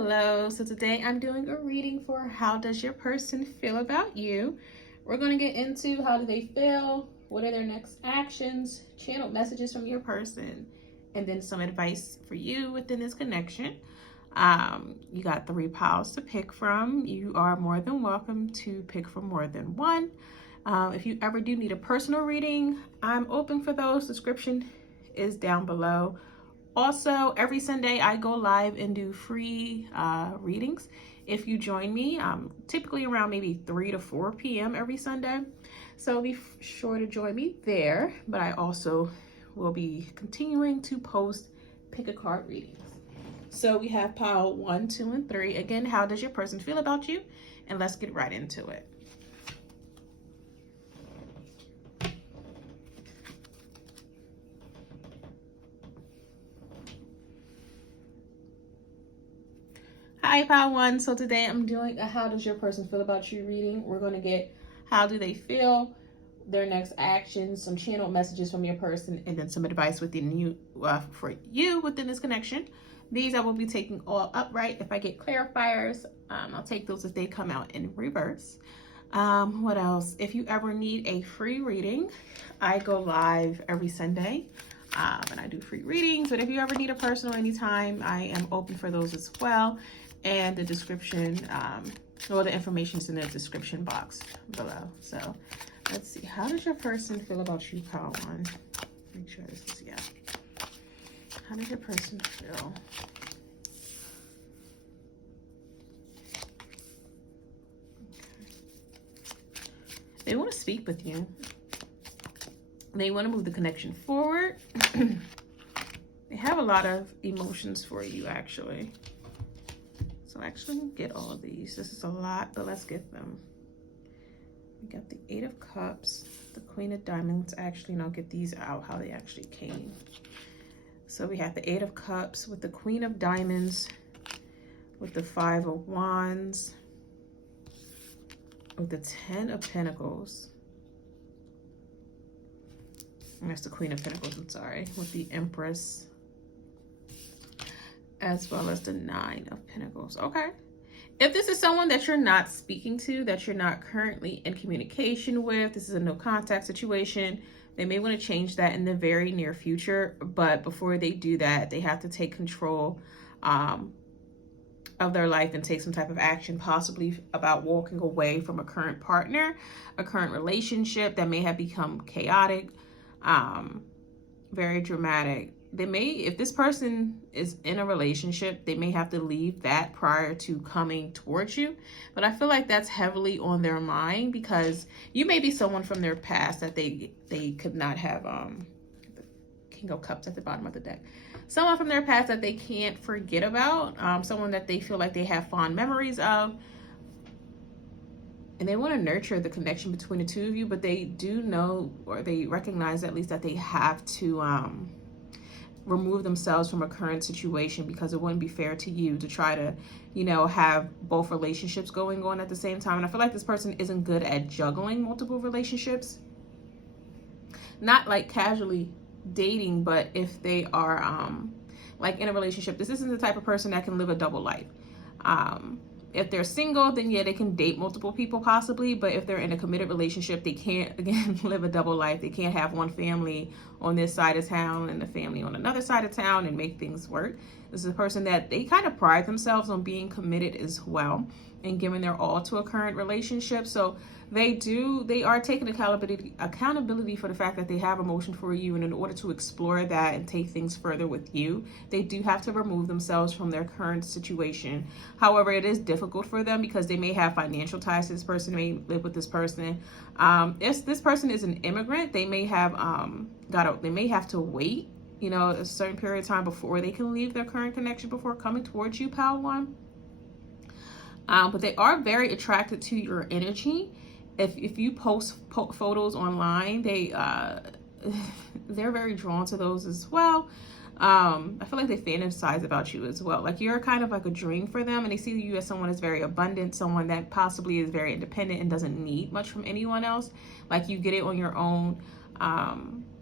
Hello, so today I'm doing a reading for how does your person feel about you. We're going to get into how do they feel, what are their next actions, channeled messages from your person, and then some advice for you within this connection. You got 3 piles to pick from. You are more than welcome to pick from more than one. If you ever do need a personal reading, I'm open for those. Description is down below. Also, every Sunday I go live and do free readings. If you join me, typically around maybe 3 to 4 p.m. every Sunday. So be sure to join me there. But I also will be continuing to post pick a card readings. So we have pile 1, 2, and 3. Again, how does your person feel about you? And let's get right into it. Hi, pile 1. So today I'm doing a how does your person feel about you reading. We're going to get how do they feel, their next actions, some channeled messages from your person, and then some advice within you for you within this connection. These I will be taking all upright. If I get clarifiers, I'll take those if they come out in reverse. What else? If you ever need a free reading, I go live every Sunday. And I do free readings, but if you ever need a personal anytime, I am open for those as well. And the description, or the information is in the description box below. So let's see, how does your person feel about you, pile 1? Make sure this is, yeah. How does your person feel? Okay. They want to speak with you. They want to move the connection forward. They have a lot of emotions for you, actually. So actually, get all of these. This is a lot, but let's get them. We got the 8 of Cups, the Queen of Diamonds. Actually, and I'll get these out, how they actually came. So we have the 8 of Cups with the Queen of Diamonds, with the 5 of Wands, with the 10 of Pentacles. And that's the Queen of Pentacles, I'm sorry, with the Empress, as well as the 9 of Pentacles. Okay. If this is someone that you're not speaking to, that you're not currently in communication with, this is a no contact situation, they may want to change that in the very near future. But before they do that, they have to take control of their life and take some type of action, possibly about walking away from a current partner, a current relationship that may have become chaotic, very dramatic. They may, if this person is in a relationship, they may have to leave that prior to coming towards you. But I feel like that's heavily on their mind, because you may be someone from their past that they could not have, the King of Cups at the bottom of the deck. Someone from their past that they can't forget about, someone that they feel like they have fond memories of. And they want to nurture the connection between the two of you, but they do know, or they recognize at least, that they have to remove themselves from a current situation, because it wouldn't be fair to you to try to, you know, have both relationships going on at the same time. And I feel like this person isn't good at juggling multiple relationships. Not like casually dating, but if they are like in a relationship, this isn't the type of person that can live a double life. If they're single, then yeah, they can date multiple people possibly. But if they're in a committed relationship, they can't, again, live a double life. They can't have one family on this side of town and a family on another side of town and make things work. This is a person that they kind of pride themselves on being committed as well and giving their all to a current relationship. So they are taking accountability for the fact that they have emotion for you, and in order to explore that and take things further with you, they do have to remove themselves from their current situation. However, it is difficult for them because they may have financial ties to this person, may live with this person. If this person is an immigrant, they may have they may have to wait, you know, a certain period of time before they can leave their current connection before coming towards you, pile 1. But they are very attracted to your energy. If you post photos online, they're very drawn to those as well. I feel like they fantasize about you as well. Like you're kind of like a dream for them, and they see you as someone that's very abundant, someone that possibly is very independent and doesn't need much from anyone else. Like you get it on your own.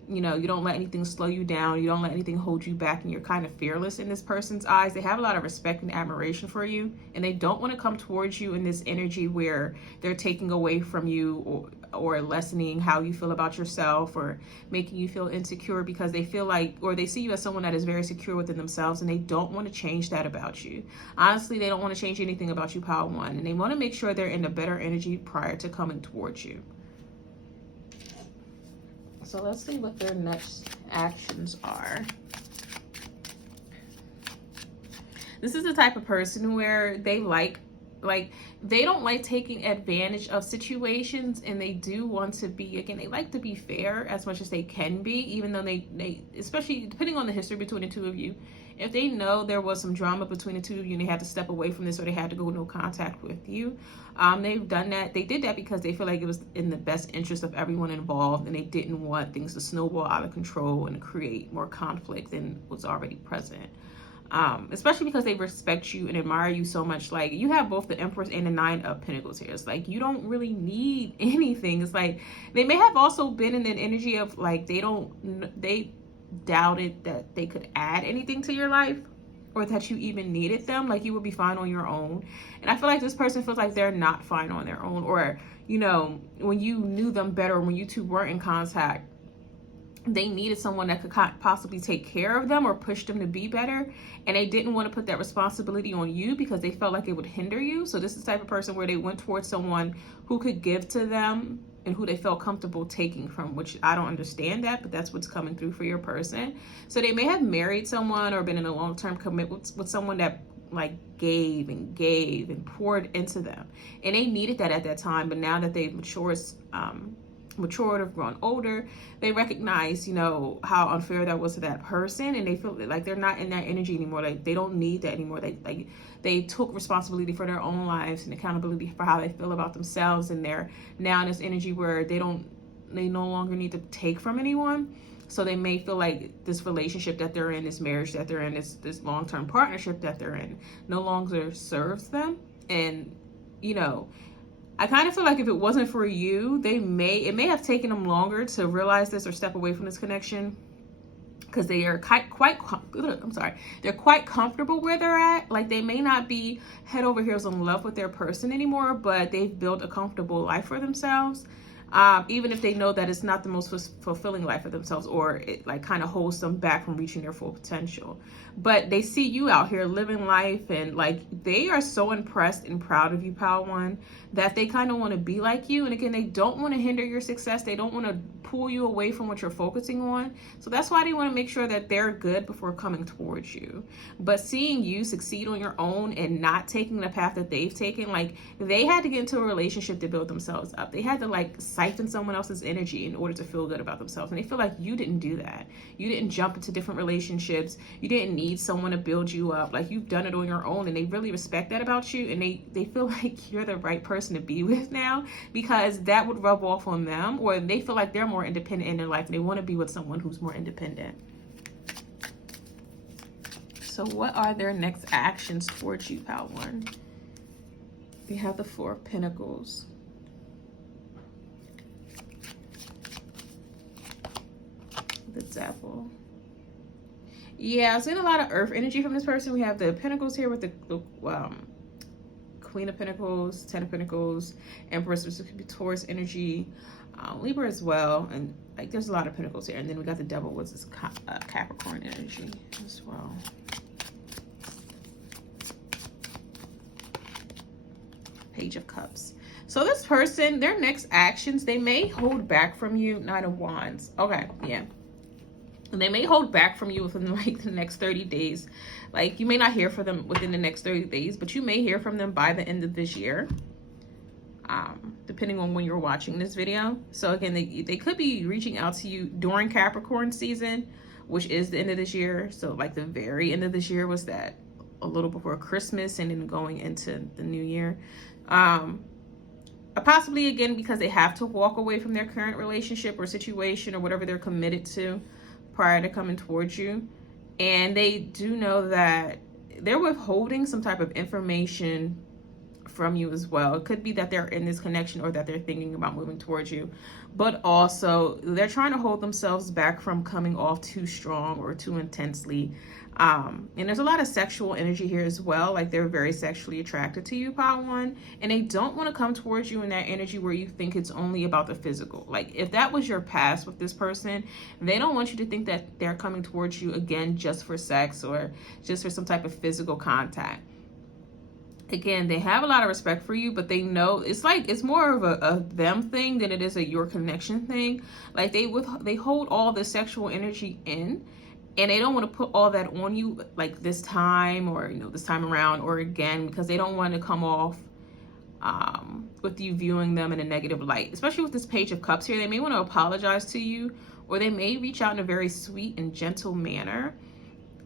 you know, you don't let anything slow you down. You don't let anything hold you back, and you're kind of fearless in this person's eyes. They have a lot of respect and admiration for you, and they don't want to come towards you in this energy where they're taking away from you, or lessening how you feel about yourself, or making you feel insecure, because they feel like, or they see you as someone that is very secure within themselves, and they don't want to change that about you. Honestly, they don't want to change anything about you, Pile 1, and they want to make sure they're in a better energy prior to coming towards you. So let's see what their next actions are. This is the type of person where they they don't like taking advantage of situations, and they do want to be, again, they like to be fair as much as they can be, even though they especially depending on the history between the two of you, if they know there was some drama between the two of you and they had to step away from this, or they had to go no contact with you, they've done that. They did that because they feel like it was in the best interest of everyone involved, and they didn't want things to snowball out of control and create more conflict than was already present. Especially because they respect you and admire you so much. Like, you have both the Empress and the Nine of Pentacles here. It's like you don't really need anything. It's like they may have also been in an energy of like they doubted that they could add anything to your life, or that you even needed them. Like, you would be fine on your own. And I feel like this person feels like they're not fine on their own, or, you know, when you knew them better, when you two weren't in contact, they needed someone that could possibly take care of them or push them to be better, and they didn't want to put that responsibility on you because they felt like it would hinder you. So this is the type of person where they went towards someone who could give to them and who they felt comfortable taking from, which I don't understand that, but that's what's coming through for your person. So they may have married someone or been in a long-term commitment with someone that like gave and poured into them, and they needed that at that time. But now that they've matured or grown older, they recognize, you know, how unfair that was to that person, and they feel like they're not in that energy anymore. Like, they don't need that anymore. They took responsibility for their own lives and accountability for how they feel about themselves, and they're now in this energy where they no longer need to take from anyone. So they may feel like this relationship that they're in, this marriage that they're in, this long-term partnership that they're in, no longer serves them. And, you know, I kind of feel like if it wasn't for you, it may have taken them longer to realize this or step away from this connection, because they are quite comfortable where they're at. Like, they may not be head over heels in love with their person anymore, but they've built a comfortable life for themselves. Even if they know that it's not the most fulfilling life for themselves, or it like kind of holds them back from reaching their full potential. But they see you out here living life, and like they are so impressed and proud of you, Pile 1, that they kind of want to be like you. And again, they don't want to hinder your success. They don't want to pull you away from what you're focusing on. So that's why they want to make sure that they're good before coming towards you. But seeing you succeed on your own and not taking the path that they've taken, like they had to get into a relationship to build themselves up. They had to like siphon someone else's energy in order to feel good about themselves. And they feel like you didn't do that. You didn't jump into different relationships. You didn't need someone to build you up. Like, you've done it on your own, and they really respect that about you. And they feel like you're the right person to be with now, because that would rub off on them, or they feel like they're more independent in their life and they want to be with someone who's more independent. So what are their next actions towards you, Pile 1? They have the Four of Pentacles. The Devil. Yeah, I've seen a lot of earth energy from this person. We have the Pentacles here with the Queen of Pentacles, Ten of Pentacles, Empress, which could be Taurus energy, Libra as well, and like there's a lot of Pentacles here. And then we got the Devil, which is Capricorn energy as well. Page of Cups. So this person, their next actions, they may hold back from you. Nine of Wands. Okay, yeah. And they may hold back from you within like the next 30 days. Like, you may not hear from them within the next 30 days, but you may hear from them by the end of this year, depending on when you're watching this video. So again, they could be reaching out to you during Capricorn season, which is the end of this year. So like the very end of this year was that a little before Christmas, and then going into the new year. Possibly again because they have to walk away from their current relationship or situation or whatever they're committed to prior to coming towards you. And they do know that they're withholding some type of information from you as well. It could be that they're in this connection or that they're thinking about moving towards you, but also they're trying to hold themselves back from coming off too strong or too intensely. And there's a lot of sexual energy here as well. Like they're very sexually attracted to you, Pile 1, and they don't want to come towards you in that energy where you think it's only about the physical. Like if that was your past with this person, they don't want you to think that they're coming towards you again just for sex or just for some type of physical contact. Again, they have a lot of respect for you, but they know it's like it's more of a them thing than it is a your connection thing. Like they hold all the sexual energy in, and they don't want to put all that on you like this time or this time around or again, because they don't want to come off with you viewing them in a negative light. Especially with this Page of Cups here, they may want to apologize to you, or they may reach out in a very sweet and gentle manner.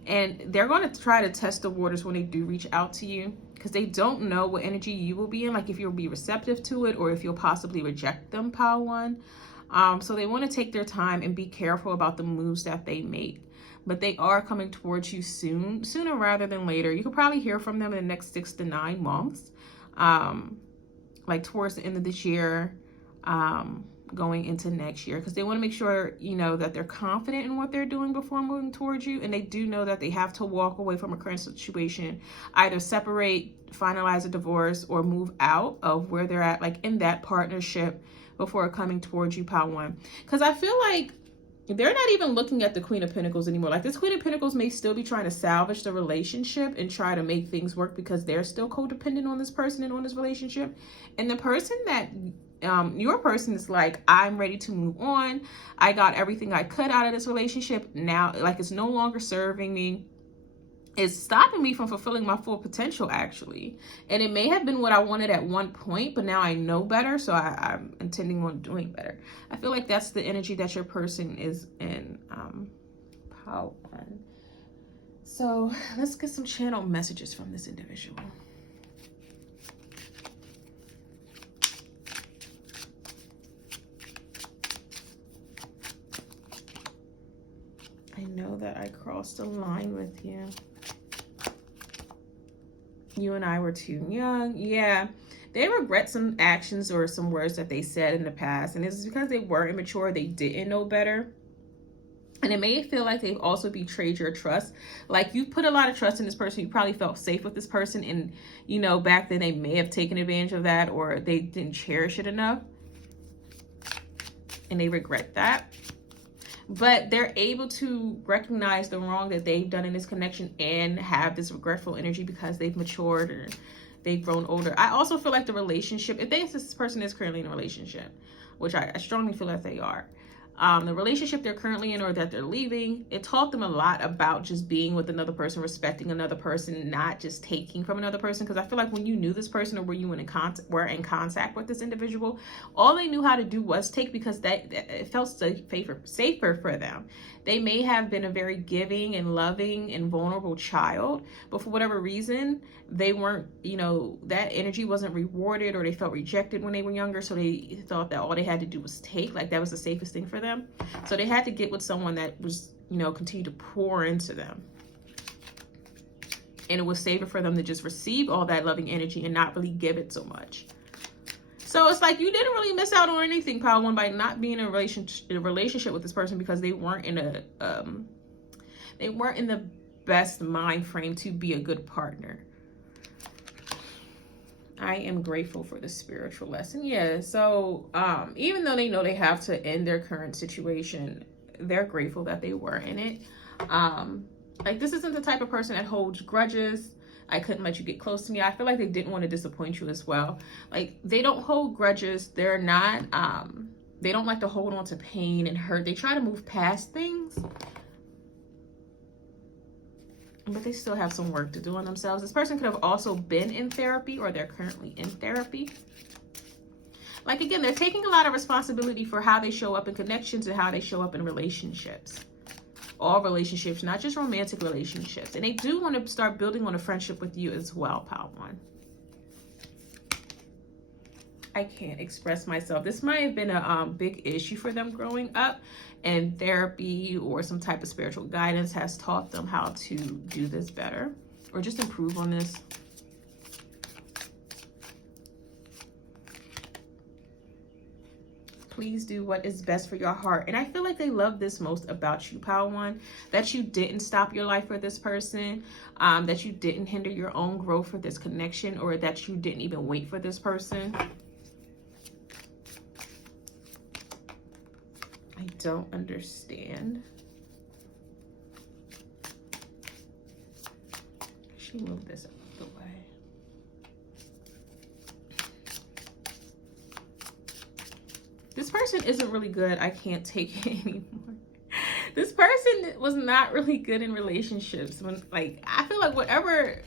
And they're going to try to test the waters when they do reach out to you, because they don't know what energy you will be in, like if you'll be receptive to it or if you'll possibly reject them, Pile 1. So they want to take their time and be careful about the moves that they make. But they are coming towards you sooner rather than later. You could probably hear from them in the next 6 to 9 months, like towards the end of this year, going into next year, because they want to make sure that they're confident in what they're doing before moving towards you, and they do know that they have to walk away from a current situation, either separate, finalize a divorce, or move out of where they're at, like in that partnership, before coming towards you, Pile 1. Because I feel like they're not even looking at the Queen of Pentacles anymore. Like this Queen of Pentacles may still be trying to salvage the relationship and try to make things work because they're still codependent on this person and on this relationship. And the person that your person is like, I'm ready to move on. I got everything I could out of this relationship. Now, like, it's no longer serving me. It's stopping me from fulfilling my full potential, actually. And it may have been what I wanted at one point, but now I know better, so I'm intending on doing better. I feel like that's the energy that your person is in, Pile 1. So let's get some channel messages from this individual. I know that I crossed a line with you. You and I were too young. Yeah, they regret some actions or some words that they said in the past. And it's because they were immature. They didn't know better. And it may feel like they've also betrayed your trust. Like you put a lot of trust in this person. You probably felt safe with this person. And, back then they may have taken advantage of that, or they didn't cherish it enough. And they regret that. But they're able to recognize the wrong that they've done in this connection and have this regretful energy because they've matured or they've grown older. I also feel like the relationship, if this person is currently in a relationship, which I strongly feel that they are, the relationship they're currently in or that they're leaving, it taught them a lot about just being with another person, respecting another person, not just taking from another person. Because I feel like when you knew this person or were in contact with this individual, all they knew how to do was take, because it felt safer for them. They may have been a very giving and loving and vulnerable child, but for whatever reason, they weren't, that energy wasn't rewarded, or they felt rejected when they were younger. So they thought that all they had to do was take, like that was the safest thing for them. So they had to get with someone that was, continue to pour into them. And it was safer for them to just receive all that loving energy and not really give it so much. So it's like you didn't really miss out on anything, Pile 1, by not being in a relationship with this person, because they weren't in the best mind frame to be a good partner. I am grateful for the spiritual lesson. Yeah, so even though they know they have to end their current situation, they're grateful that they were in it. Like this isn't the type of person that holds grudges. I couldn't let you get close to me. I feel like they didn't want to disappoint you as well. Like they don't hold grudges. They're not, they don't like to hold on to pain and hurt. They try to move past things, but they still have some work to do on themselves. This person could have also been in therapy, or they're currently in therapy. Like again, they're taking a lot of responsibility for how they show up in connections and how they show up in relationships. All relationships, not just romantic relationships. And they do want to start building on a friendship with you as well, Pile 1. I can't express myself. This might have been a big issue for them growing up, and therapy or some type of spiritual guidance has taught them how to do this better or just improve on this. Please do what is best for your heart. And I feel like they love this most about you, Power One, that you didn't stop your life for this person, that you didn't hinder your own growth for this connection, or that you didn't even wait for this person. I don't understand. She moved this out of the way. This person isn't really good. I can't take it anymore. This person was not really good in relationships. When, like, I feel like whatever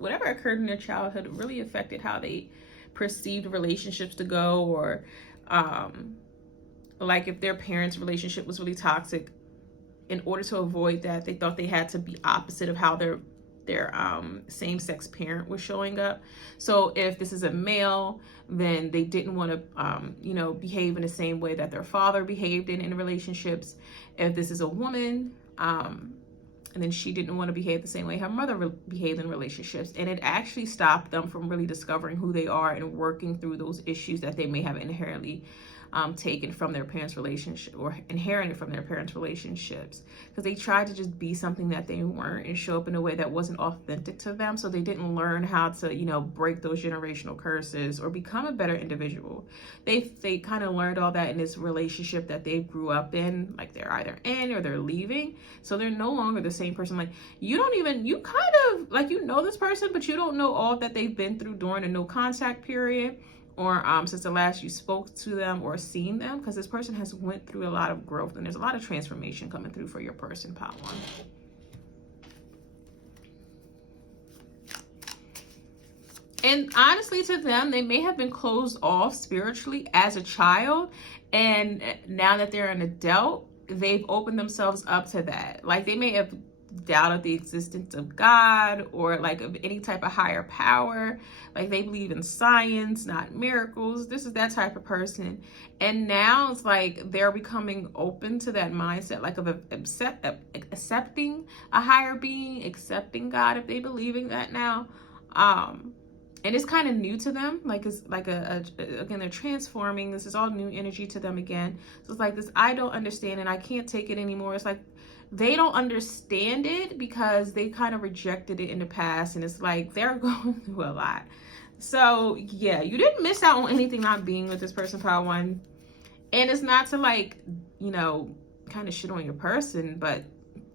occurred in their childhood really affected how they perceived relationships to go, or like if their parents' relationship was really toxic, in order to avoid that, they thought they had to be opposite of how their same-sex parent was showing up. So if this is a male, then they didn't want to you know, behave in the same way that their father behaved in relationships. If this is a woman, and then she didn't want to behave the same way her mother behaved in relationships. And it actually stopped them from really discovering who they are and working through those issues that they may have inherently taken from their parents' relationship, or inherited from their parents' relationships, because they tried to just be something that they weren't and show up in a way that wasn't authentic to them. So they didn't learn how to, you know, break those generational curses or become a better individual. They kind of learned all that in this relationship that they grew up in, like they're either in or they're leaving. So they're no longer the same person. Like you kind of like, you know this person, but you don't know all that they've been through during a no contact period, or since the last you spoke to them or seen them, because this person has went through a lot of growth and there's a lot of transformation coming through for your person, Power One. And honestly, to them, they may have been closed off spiritually as a child, and now that they're an adult, they've opened themselves up to that. Like they may have doubted the existence of God, or like of any type of higher power. Like they believe in science, not miracles. This is that type of person. And now it's like they're becoming open to that mindset, like of accepting a higher being, accepting God, if they believe in that now. And it's kind of new to them. Like it's like again, they're transforming. This is all new energy to them again. So it's like this, I don't understand and I can't take it anymore. It's like they don't understand it because they kind of rejected it in the past, and it's like they're going through a lot. So yeah, you didn't miss out on anything not being with this person, Power One. And it's not to like, you know, kind of shit on your person, but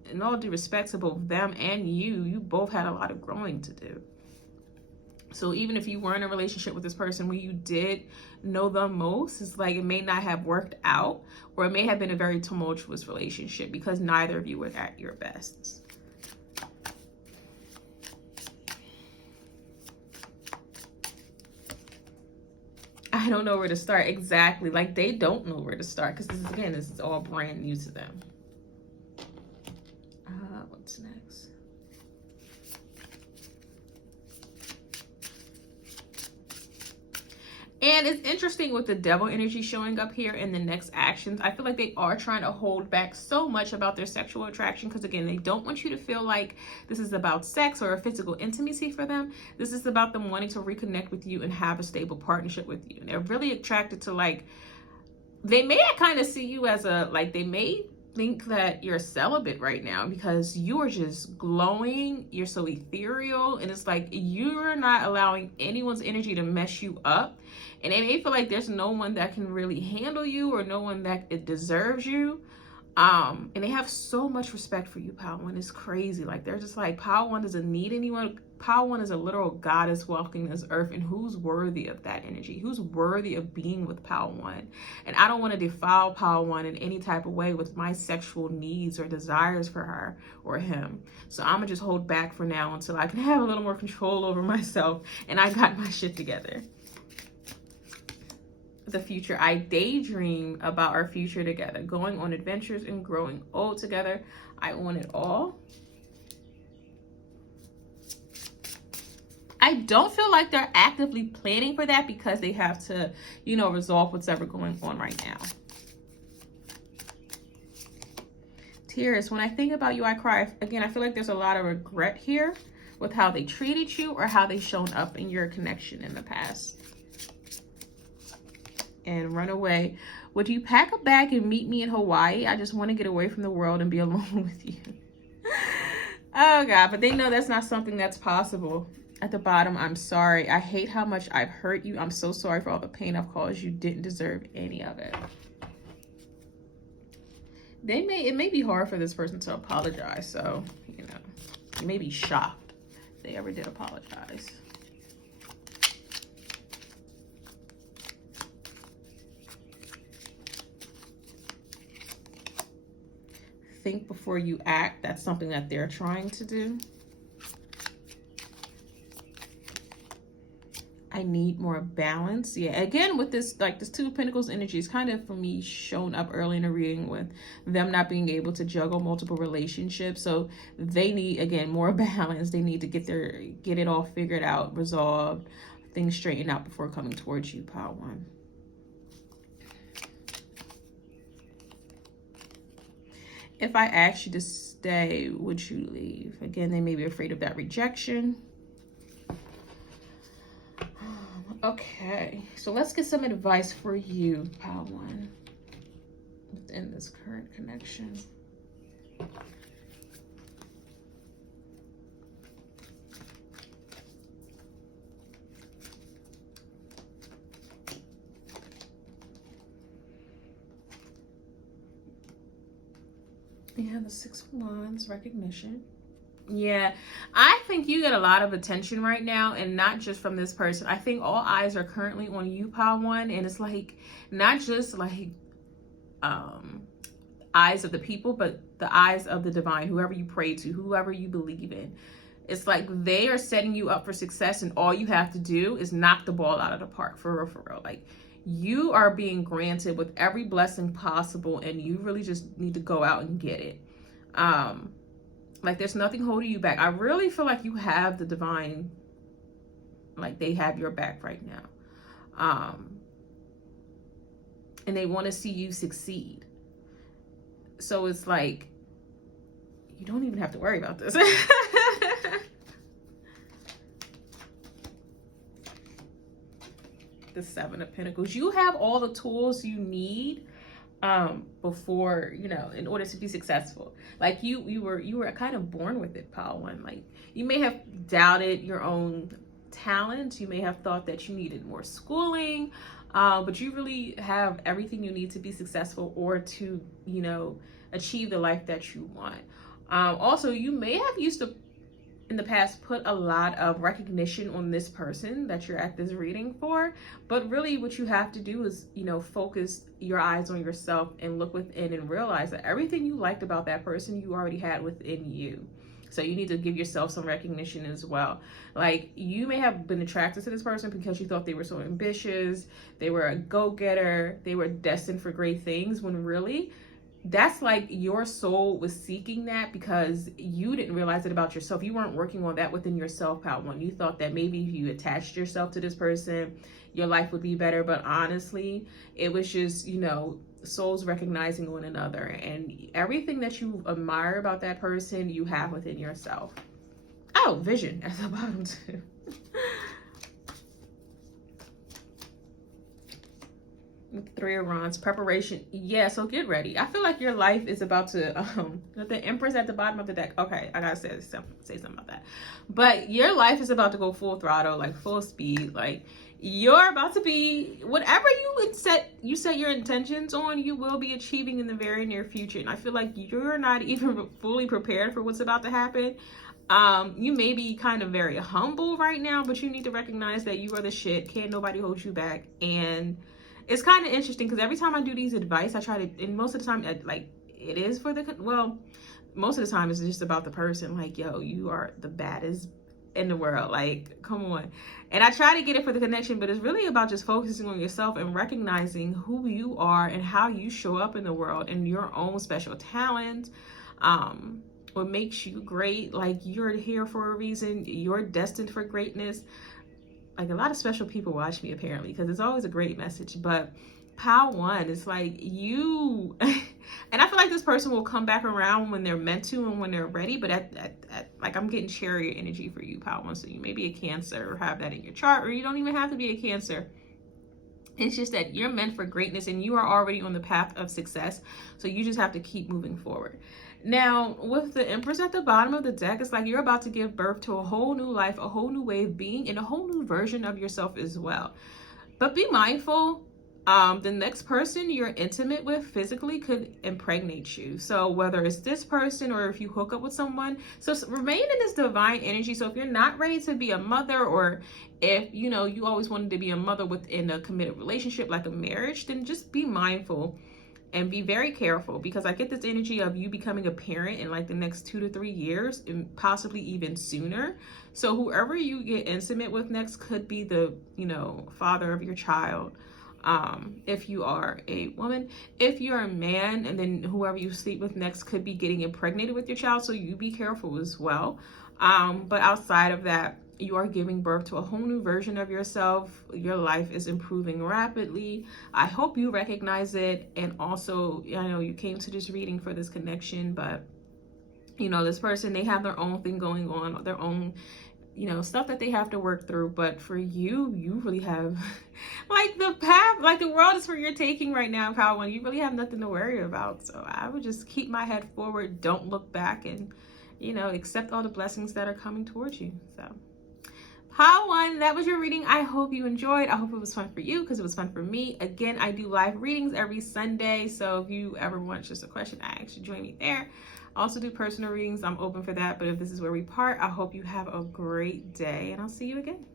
in all due respect to both them and you both had a lot of growing to do. So even if you were in a relationship with this person where you did know them most, it's like it may not have worked out, or it may have been a very tumultuous relationship because neither of you were at your best. I don't know where to start. Exactly. Like they don't know where to start, because this is all brand new to them. What's next? And it's interesting with the devil energy showing up here in the next actions. I feel like they are trying to hold back so much about their sexual attraction, because again, they don't want you to feel like this is about sex or a physical intimacy for them. This is about them wanting to reconnect with you and have a stable partnership with you. And they're really attracted to, like, they may kind of see you as a, like, they may think that you're celibate right now because you are just glowing, you're so ethereal, and it's like you're not allowing anyone's energy to mess you up, and they may feel like there's no one that can really handle you or no one that it deserves you. And they have so much respect for you, Power One. It's crazy. Like they're just like, Power One doesn't need anyone. Power One is a literal goddess walking this earth, and who's worthy of that energy? Who's worthy of being with Power One? And I don't want to defile Power One in any type of way with my sexual needs or desires for her or him. So I'm gonna just hold back for now until I can have a little more control over myself and I got my shit together. The future, I daydream about our future together, going on adventures and growing old together. I want it all. I don't feel like they're actively planning for that because they have to, you know, resolve what's ever going on right now. Tears, when I think about you, I cry. Again, I feel like there's a lot of regret here with how they treated you or how they shown up in your connection in the past. and run away. Would you pack a bag and meet me in Hawaii? I just want to get away from the world and be alone with you. Oh God, but they know that's not something that's possible. At the bottom, I'm sorry. I hate how much I've hurt you. I'm so sorry for all the pain I've caused you. Didn't deserve any of it. It may be hard for this person to apologize, so you know, you may be shocked if they ever did apologize. Think before you act. That's something that they're trying to do. I need more balance. Yeah, again, with this, like this Two of Pentacles energy is kind of, for me, shown up early in the reading with them not being able to juggle multiple relationships. So they need, again, more balance. They need to get it all figured out, resolved, things straightened out before coming towards you, pile one. If I asked you to stay, would you leave? Again, they may be afraid of that rejection. Okay, so let's get some advice for you, pile one, within this current connection. Yeah, the Six of Wands, recognition. Yeah, I think you get a lot of attention right now, and not just from this person. I think all eyes are currently on you, pile one, and it's like not just like eyes of the people, but the eyes of the divine, whoever you pray to, whoever you believe in. It's like they are setting you up for success, and all you have to do is knock the ball out of the park, for real, for real. Like, you are being granted with every blessing possible, and you really just need to go out and get it. Like, there's nothing holding you back. I really feel like you have the divine, like they have your back right now. And they want to see you succeed. So it's like, you don't even have to worry about this. The Seven of Pentacles. You have all the tools you need before, you know, in order to be successful. Like you were kind of born with it, pile one. Like, you may have doubted your own talent. You may have thought that you needed more schooling, but you really have everything you need to be successful, or to, you know, achieve the life that you want. Also, you may have used to, in the past, put a lot of recognition on this person that you're at this reading for, but really what you have to do is, you know, focus your eyes on yourself and look within and realize that everything you liked about that person you already had within you. So you need to give yourself some recognition as well. Like, you may have been attracted to this person because you thought they were so ambitious, they were a go-getter, they were destined for great things, when really that's like your soul was seeking that because you didn't realize it about yourself. You weren't working on that within yourself, pile one. You thought that maybe if you attached yourself to this person, your life would be better. But honestly, it was just, you know, souls recognizing one another, and everything that you admire about that person, you have within yourself. Oh, vision at the bottom too. Three of Wands, preparation. Yeah, so get ready. I feel like your life is about to, the Empress at the bottom of the deck. Okay, I gotta say something about that. But your life is about to go full throttle, like full speed. Like, you're about to be, whatever you set your intentions on, you will be achieving in the very near future. And I feel like you're not even fully prepared for what's about to happen. You may be kind of very humble right now, but you need to recognize that you are the shit. Can't nobody hold you back. And it's kind of interesting because every time I do these advice, I try to, and most of the time, like, it is for the, well, most of the time it's just about the person. Like, yo, you are the baddest in the world. Like, come on. And I try to get it for the connection, but it's really about just focusing on yourself and recognizing who you are and how you show up in the world and your own special talent. What makes you great. Like, you're here for a reason. You're destined for greatness. Like, a lot of special people watch me, apparently, because it's always a great message. But pile one, it's like you, and I feel like this person will come back around when they're meant to and when they're ready. But like, I'm getting chariot energy for you, pile one. So you may be a Cancer or have that in your chart, or you don't even have to be a Cancer. It's just that you're meant for greatness and you are already on the path of success. So you just have to keep moving forward. Now, with the Empress at the bottom of the deck, it's like you're about to give birth to a whole new life, a whole new way of being, and a whole new version of yourself as well. But be mindful, the next person you're intimate with physically could impregnate you. So whether it's this person or if you hook up with someone, so remain in this divine energy. So if you're not ready to be a mother, or if you know you always wanted to be a mother within a committed relationship like a marriage, then just be mindful and be very careful, because I get this energy of you becoming a parent in like the next 2 to 3 years and possibly even sooner. So whoever you get intimate with next could be the, you know, father of your child. If you are a woman, if you're a man, and then whoever you sleep with next could be getting impregnated with your child. So you be careful as well. But outside of that, you are giving birth to a whole new version of yourself. Your life is improving rapidly. I hope you recognize it. And also, I know you came to this reading for this connection, but you know, this person, they have their own thing going on, their own, you know, stuff that they have to work through. But for you, you really have like the path, like the world is where you're taking right now, Power One. You really have nothing to worry about. So I would just keep my head forward, don't look back, and, you know, accept all the blessings that are coming towards you. So Power One, that was your reading. I hope you enjoyed. I hope it was fun for you, because it was fun for me. Again, I do live readings every Sunday. So if you ever want just a question, I actually join me there. I also do personal readings. I'm open for that. But if this is where we part, I hope you have a great day, and I'll see you again.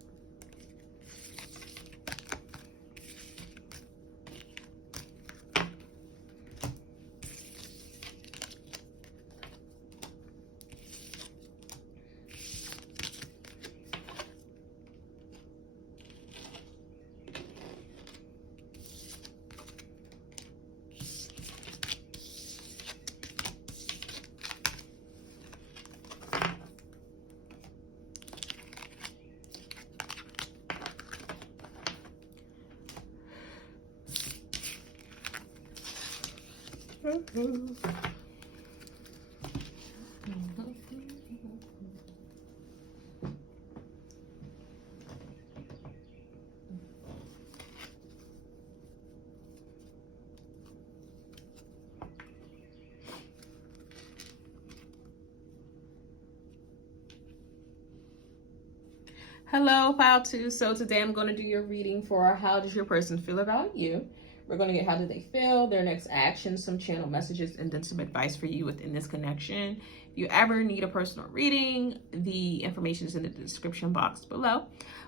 Hello, Pile 2. So today I'm going to do your reading for how does your person feel about you. We're going to get how do they feel, their next actions, some channel messages, and then some advice for you within this connection. If you ever need a personal reading, the information is in the description box below.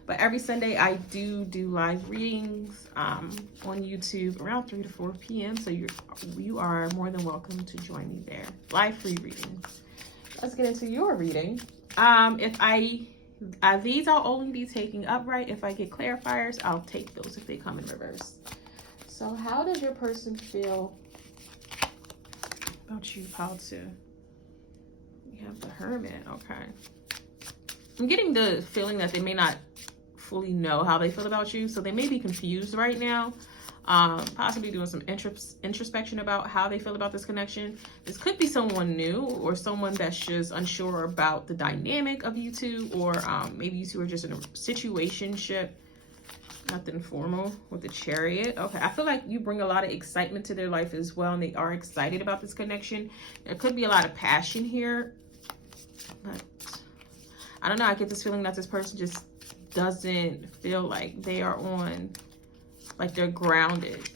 But every Sunday I do live readings on YouTube around 3 to 4 p.m. So you are more than welcome to join me there. Live free readings. Let's get into your reading. These I'll only be taking upright. If I get clarifiers, I'll take those if they come in reverse. So how does your person feel about you, Pile 2? You have the Hermit, okay. I'm getting the feeling that they may not fully know how they feel about you, so they may be confused right now. Possibly doing some introspection about how they feel about this connection. This could be someone new, or someone that's just unsure about the dynamic of you two, or maybe you two are just in a situationship, nothing formal, with the Chariot. Okay, I feel like you bring a lot of excitement to their life as well, and they are excited about this connection. There could be a lot of passion here, but I don't know, I get this feeling that this person just doesn't feel like they are on, like they're grounded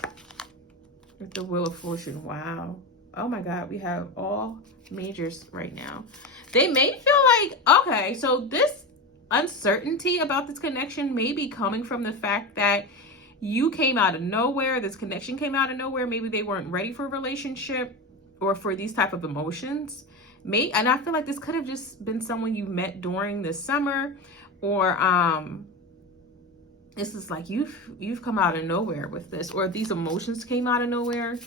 with the Wheel of Fortune. Wow. Oh my God, we have all majors right now. They may feel like, okay, so this uncertainty about this connection may be coming from the fact that you came out of nowhere. This connection came out of nowhere. Maybe they weren't ready for a relationship or for these type of emotions. And I feel like this could have just been someone you met during the summer, or this is like you've come out of nowhere with this, or these emotions came out of nowhere,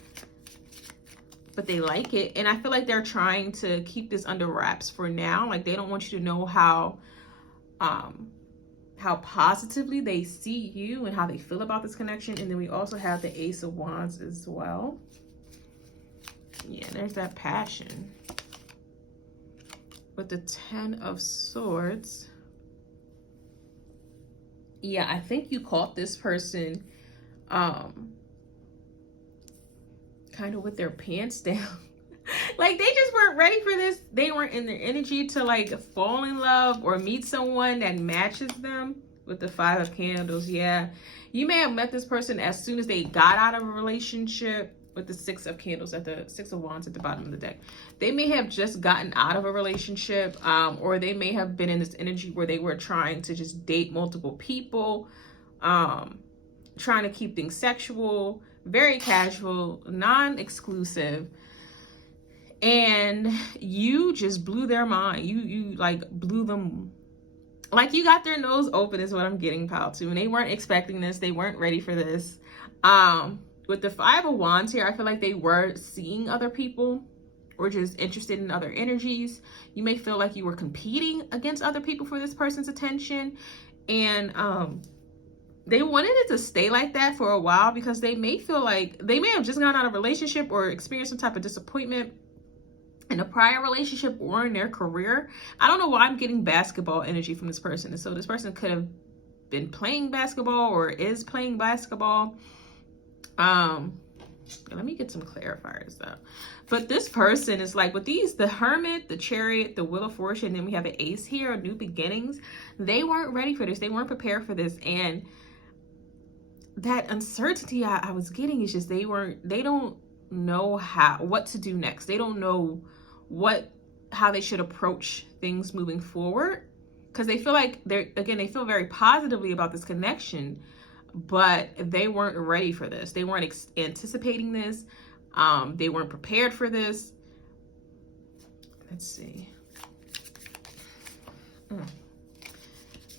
but they like it. And I feel like they're trying to keep this under wraps for now. Like they don't want you to know how positively they see you and how they feel about this connection. And then we also have the Ace of Wands as well. Yeah, there's that passion. With the Ten of Swords. Yeah, I think you caught this person kind of with their pants down. Like, they just weren't ready for this. They weren't in their energy to like fall in love or meet someone that matches them. With the 5 of Candles, yeah. You may have met this person as soon as they got out of a relationship. With the 6 of Candles at the 6 of Wands at the bottom of the deck. They may have just gotten out of a relationship, or they may have been in this energy where they were trying to just date multiple people, trying to keep things sexual, very casual, non-exclusive. And you just blew their mind. You like blew them, like you got their nose open is what I'm getting, pile 2. And they weren't expecting this. They weren't ready for this. With the 5 of Wands here, I feel like they were seeing other people or just interested in other energies. You may feel like you were competing against other people for this person's attention. And they wanted it to stay like that for a while because they may feel like they may have just gotten out of a relationship or experienced some type of disappointment in a prior relationship or in their career. I don't know why I'm getting basketball energy from this person. And so this person could have been playing basketball or is playing basketball. Let me get some clarifiers though. But this person is like, with these, the Hermit, the Chariot, the Wheel of Fortune, and then we have an Ace here, new beginnings. They weren't ready for this. They weren't prepared for this. And that uncertainty I was getting is just they don't know what to do next. They don't know how they should approach things moving forward, because they feel like they feel very positively about this connection, but they weren't ready for this. They weren't anticipating this. They weren't prepared for this. Let's see.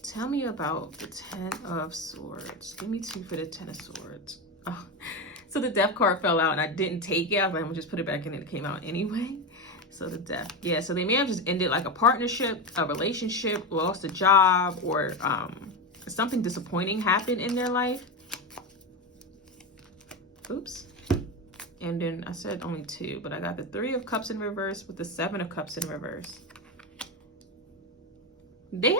Tell me about the 10 of Swords. Give me 2 for the 10 of Swords. Oh. So the Death card fell out and I didn't take it. I was like, I'm gonna just put it back in and it came out anyway. So the Death. Yeah, so they may have just ended like a partnership, a relationship, lost a job, or something disappointing happened in their life. Oops. And then I said only 2, but I got the 3 of Cups in reverse with the 7 of Cups in reverse. They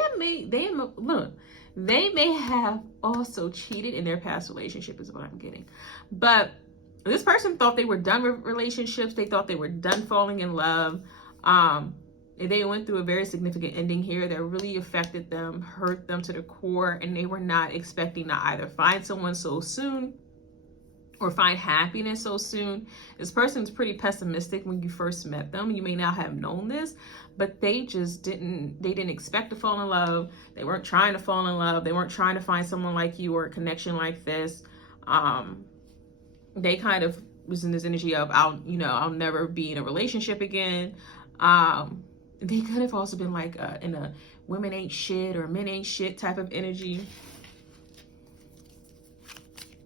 may have also cheated in their past relationship is what I'm getting. But this person thought they were done with relationships. They thought they were done falling in love. They went through a very significant ending here that really affected them, hurt them to the core, and they were not expecting to either find someone so soon or find happiness so soon. This person's pretty pessimistic when you first met them. You may not have known this, but they just didn't expect to fall in love. They weren't trying to fall in love. They weren't trying to find someone like you or a connection like this. They kind of was in this energy of, I'll never be in a relationship again. They could have also been like in a women ain't shit or men ain't shit type of energy.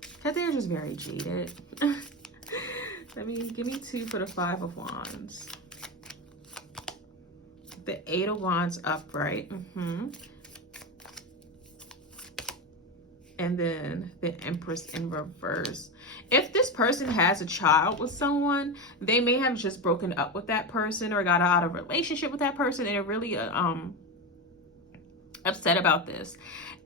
Because they're just very jaded. Give me 2 for the 5 of Wands. The 8 of Wands upright. And then the Empress in reverse. If this person has a child with someone, they may have just broken up with that person or got out of a relationship with that person and are really upset about this.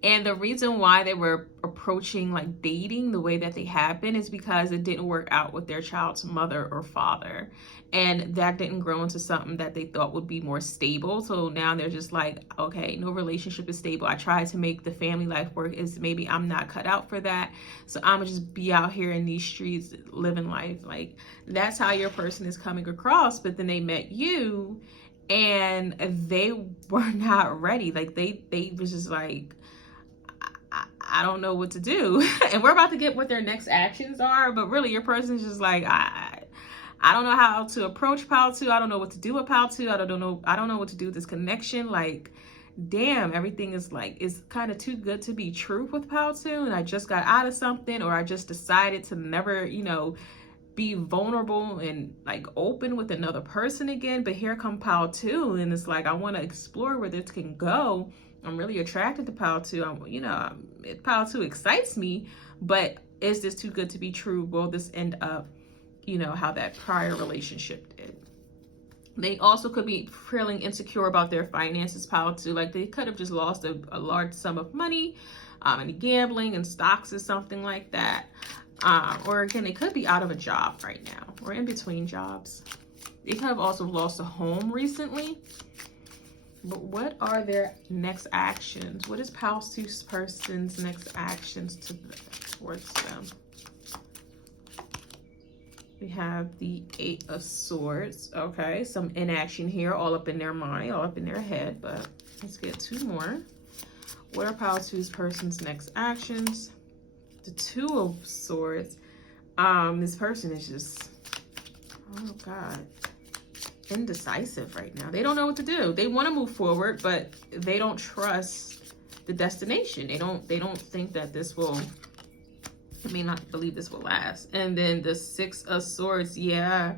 And the reason why they were approaching like dating the way that they have been is because it didn't work out with their child's mother or father. And that didn't grow into something that they thought would be more stable. So now they're just like, okay, no relationship is stable. I tried to make the family life work. Maybe I'm not cut out for that. So I'm gonna just be out here in these streets living life. Like, that's how your person is coming across. But then they met you and they were not ready. Like they was just like, I don't know what to do. And we're about to get what their next actions are, but really your person is just like, I don't know how to approach pile 2. I don't know what to do with pile 2. I don't know what to do with this connection. Like, damn, everything is like, it's kind of too good to be true with pile 2. And I just got out of something, or I just decided to never, be vulnerable and like open with another person again. But here come pile 2. And it's like, I want to explore where this can go. I'm really attracted to pile 2. Pile 2 excites me, but is this too good to be true? Will this end up, how that prior relationship did? They also could be feeling insecure about their finances, pile 2. Like they could have just lost a large sum of money in gambling and stocks or something like that. Or again, they could be out of a job right now or in between jobs. They could have also lost a home recently. But what are their next actions? What is Pals 2 person's next actions towards them? We have the 8 of Swords. Okay, some inaction here, all up in their mind, all up in their head. But let's get 2 more. What are Pals 2's person's next actions? The 2 of Swords. This person is just, oh God, indecisive right now. They don't know what to do. They want to move forward, but they don't trust the destination. They don't think that this will, I may not believe this will last. And then the 6 of Swords, yeah.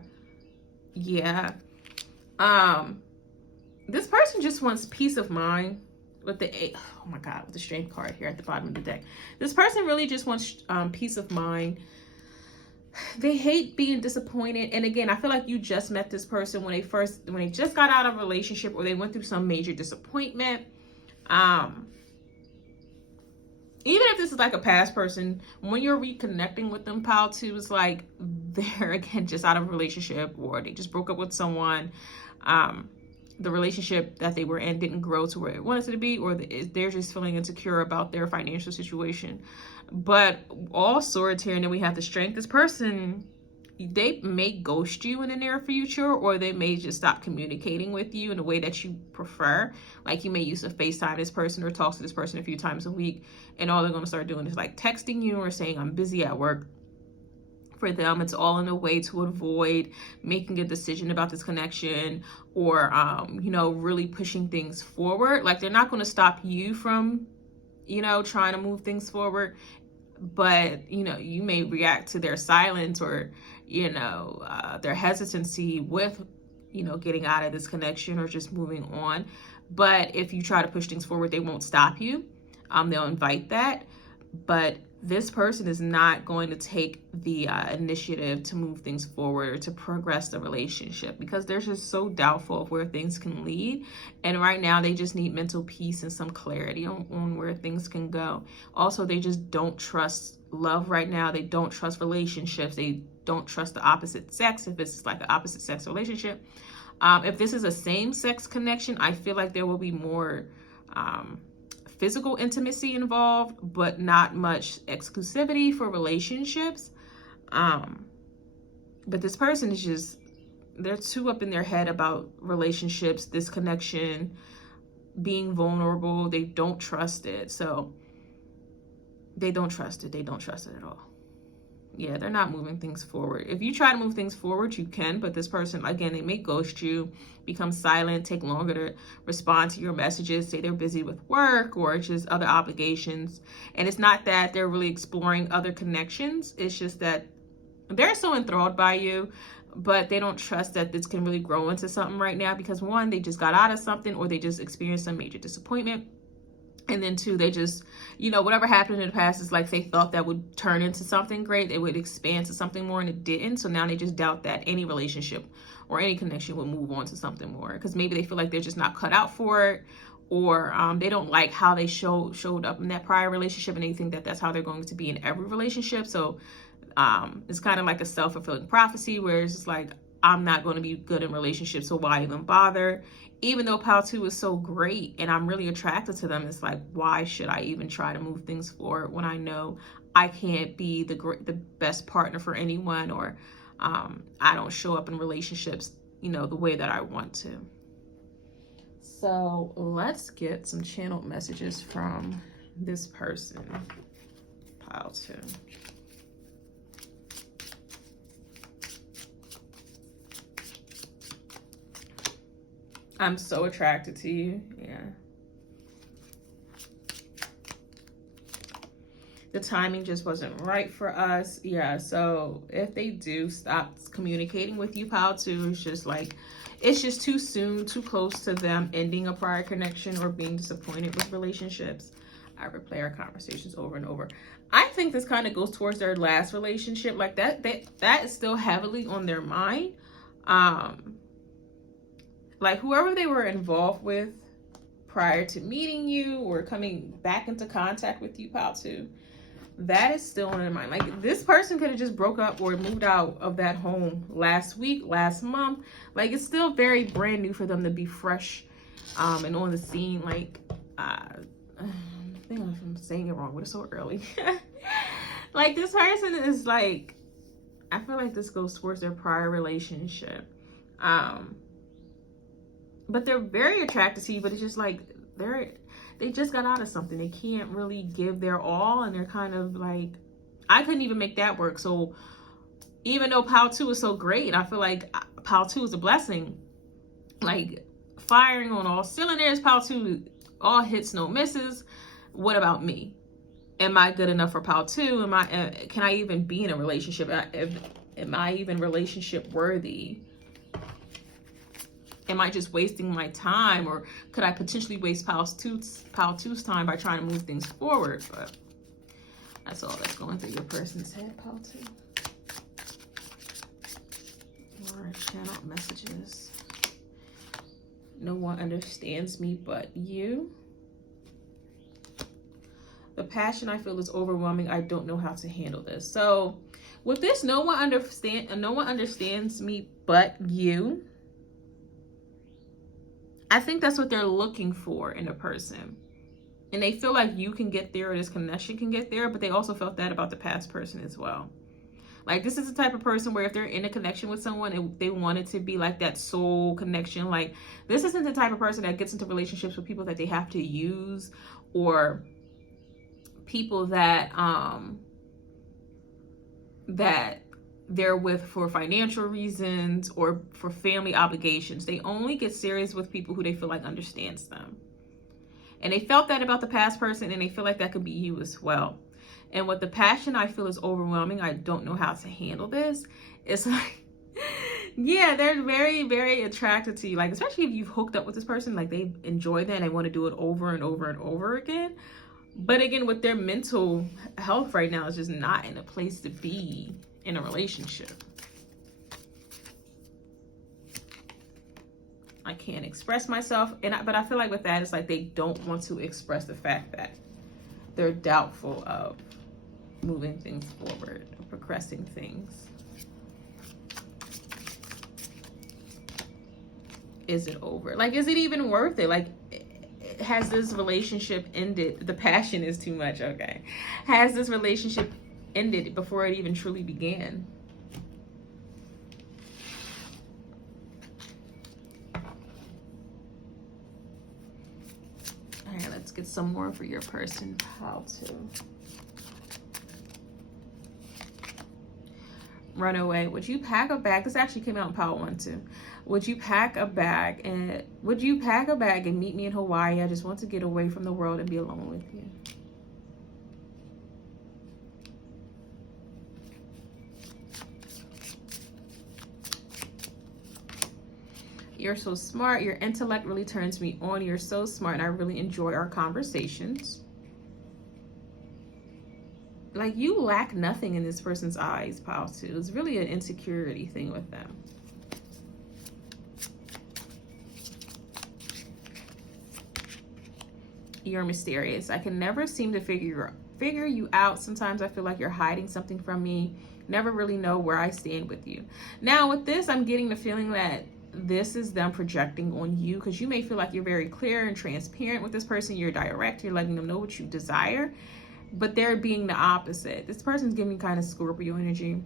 This person just wants peace of mind with the 8. Oh my God, with the Strength card here at the bottom of the deck. This person really just wants peace of mind. They hate being disappointed. And again, I feel like you just met this person when they just got out of a relationship, or they went through some major disappointment. Even if this is like a past person, when you're reconnecting with them, Pal 2 is like they're again just out of a relationship, or they just broke up with someone. The relationship that they were in didn't grow to where it wanted to be, or they're just feeling insecure about their financial situation. But all Swords here, and then we have the Strength. This person, they may ghost you in the near future, or they may just stop communicating with you in a way that you prefer. Like you may use to FaceTime this person or talk to this person a few times a week, and all they're going to start doing is like texting you or saying, I'm busy at work. For them, it's all in a way to avoid making a decision about this connection, or really pushing things forward. Like they're not going to stop you from trying to move things forward, but you may react to their silence, or their hesitancy with getting out of this connection or just moving on. But if you try to push things forward, they won't stop you. They'll invite that, but this person is not going to take the initiative to move things forward or to progress the relationship, because they're just so doubtful of where things can lead. And right now they just need mental peace and some clarity on where things can go. Also, they just don't trust love right now. They don't trust relationships. They don't trust the opposite sex, if it's like an opposite sex relationship. If this is a same-sex connection, I feel like there will be more physical intimacy involved, but not much exclusivity for relationships. But this person is just, they're too up in their head about relationships, this connection, being vulnerable. They don't trust it. So they don't trust it. They don't trust it at all. Yeah, they're not moving things forward. If you try to move things forward, you can, but this person, again, they may ghost you, become silent, take longer to respond to your messages, say they're busy with work or just other obligations. And it's not that they're really exploring other connections. It's just that they're so enthralled by you, but they don't trust that this can really grow into something right now, because 1, they just got out of something, or they just experienced some major disappointment. And then 2, they just, whatever happened in the past is like they thought that would turn into something great. It would expand to something more, and it didn't. So now they just doubt that any relationship or any connection would move on to something more, because maybe they feel like they're just not cut out for it, or they don't like how they showed up in that prior relationship, and they think that that's how they're going to be in every relationship. So it's kind of like a self-fulfilling prophecy, where it's just like, I'm not going to be good in relationships, so why even bother? Even though Pal 2 is so great and I'm really attracted to them, it's like, why should I even try to move things forward when I know I can't be the best partner for anyone, or I don't show up in relationships, the way that I want to. So let's get some channeled messages from this person, Pal 2. I'm so attracted to you. Yeah. The timing just wasn't right for us. Yeah. So if they do stop communicating with you, Pal 2, it's just like, it's just too soon, too close to them ending a prior connection or being disappointed with relationships. I replay our conversations over and over. I think this kind of goes towards their last relationship. Like that is still heavily on their mind. Like whoever they were involved with prior to meeting you or coming back into contact with you, Pal 2, That is still in their mind. Like, this person could have just broke up or moved out of that home last week, last month. Like, it's still very brand new for them to be fresh and on the scene. Like, I think I'm saying it wrong, but it's so early. Like, this person is like, I feel like this goes towards their prior relationship. But they're very attracted to you, but it's just like they just got out of something. They can't really give their all, and they're kind of like, I couldn't even make that work. So even though Pile 2 is so great, I feel like Pile 2 is a blessing. Like, firing on all cylinders, Pile 2, all hits, no misses. What about me? Am I good enough for Pile 2? Can I even be in a relationship? Am I even relationship worthy? Am I just wasting my time, or could I potentially waste Pile 2's time by trying to move things forward? But that's all that's going through your person's head, Pile 2. Or channel messages. No one understands me but you. The passion I feel is overwhelming. I don't know how to handle this. So with this, no one understands me but you. I think that's what they're looking for in a person. And they feel like you can get there, or this connection can get there, but they also felt that about the past person as well. Like, this is the type of person where if they're in a connection with someone and they want it to be like that soul connection, like, this isn't the type of person that gets into relationships with people that they have to use, or people that they're with for financial reasons or for family obligations. They only get serious with people who they feel like understands them. And they felt that about the past person, and they feel like that could be you as well. And what the passion I feel is overwhelming, I don't know how to handle this. It's like, yeah, they're very, very attracted to you. Like, especially if you've hooked up with this person, like, they enjoy that and they want to do it over and over and over again. But again, with their mental health right now, is just not in a place to be in a relationship. I can't express myself, but I feel like with that, it's like they don't want to express the fact that they're doubtful of moving things forward, or progressing things. Is it over? Like, is it even worth it? Like, has this relationship ended? The passion is too much. Okay. Has this relationship ended before it even truly began? All right, let's get some more for your person. How to run away. Would you pack a bag? This actually came out in Pile 1 too. Would you pack a bag and meet me in Hawaii? I just want to get away from the world and be alone with you. You're so smart. Your intellect really turns me on. You're so smart, and I really enjoy our conversations. Like, you lack nothing in this person's eyes, Pile 2. It's really an insecurity thing with them. You're mysterious. I can never seem to figure you out. Sometimes I feel like you're hiding something from me. Never really know where I stand with you. Now, with this, I'm getting the feeling that this is them projecting on you, because you may feel like you're very clear and transparent with this person. You're direct. You're letting them know what you desire, but they're being the opposite. This person's giving kind of Scorpio energy.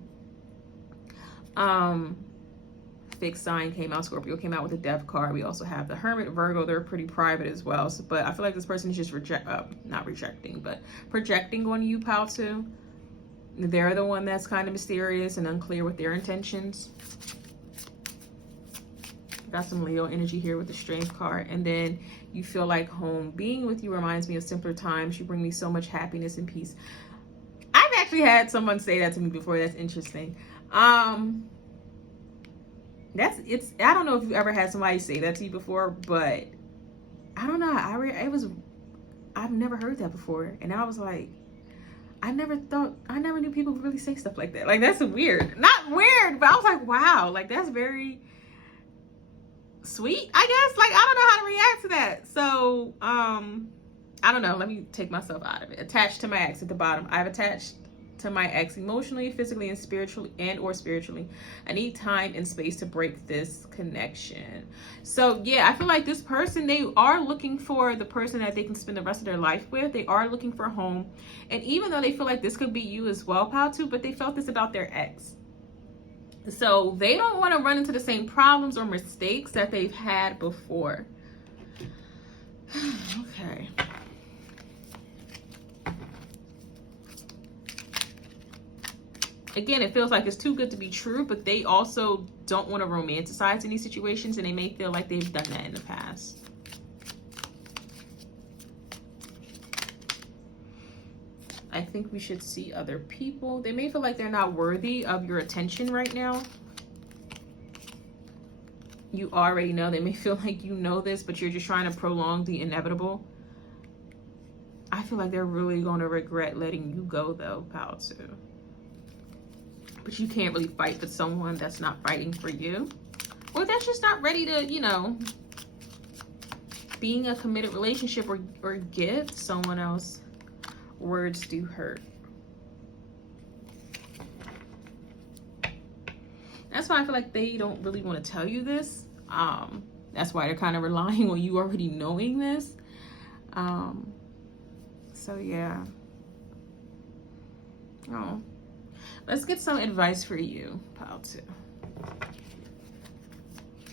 Fixed sign came out. Scorpio came out with the Death card. We also have the Hermit, Virgo. They're pretty private as well. So, but I feel like this person is just not rejecting, but projecting on you, Pile 2. They're the one that's kind of mysterious and unclear with their intentions. Got some Leo energy here with the Strength card. And then you feel like home. Being with you reminds me of simpler times. You bring me so much happiness and peace. I've actually had someone say that to me before. That's interesting. I don't know if you ever had somebody say that to you before, but I don't know. I've never heard that before. And I was like, I never knew people would really say stuff like that. Like, that's weird. Not weird, but I was like, wow, like, that's very sweet, I guess. Like, I don't know how to react to that. So I don't know, let me take myself out of it. Attached to my ex at the bottom. I've attached to my ex emotionally, physically, and spiritually. I need time and space to break this connection. So yeah, I feel like this person, they are looking for the person that they can spend the rest of their life with. They are looking for home. And even though they feel like this could be you as well, pal, too, but they felt this about their ex. So they don't want to run into the same problems or mistakes that they've had before. Okay. Again, it feels like it's too good to be true, but they also don't want to romanticize any situations, and they may feel like they've done that in the past. I think we should see other people. They may feel like they're not worthy of your attention right now. You already know. They may feel like you know this, but you're just trying to prolong the inevitable. I feel like they're really going to regret letting you go, though, pal, too. But you can't really fight with someone that's not fighting for you, or that's just not ready to, you know, be in a committed relationship or give someone else. Words do hurt. That's why I feel like they don't really want to tell you this. That's why they're kind of relying on you already knowing this. So yeah. Oh. Let's get some advice for you, pal, too.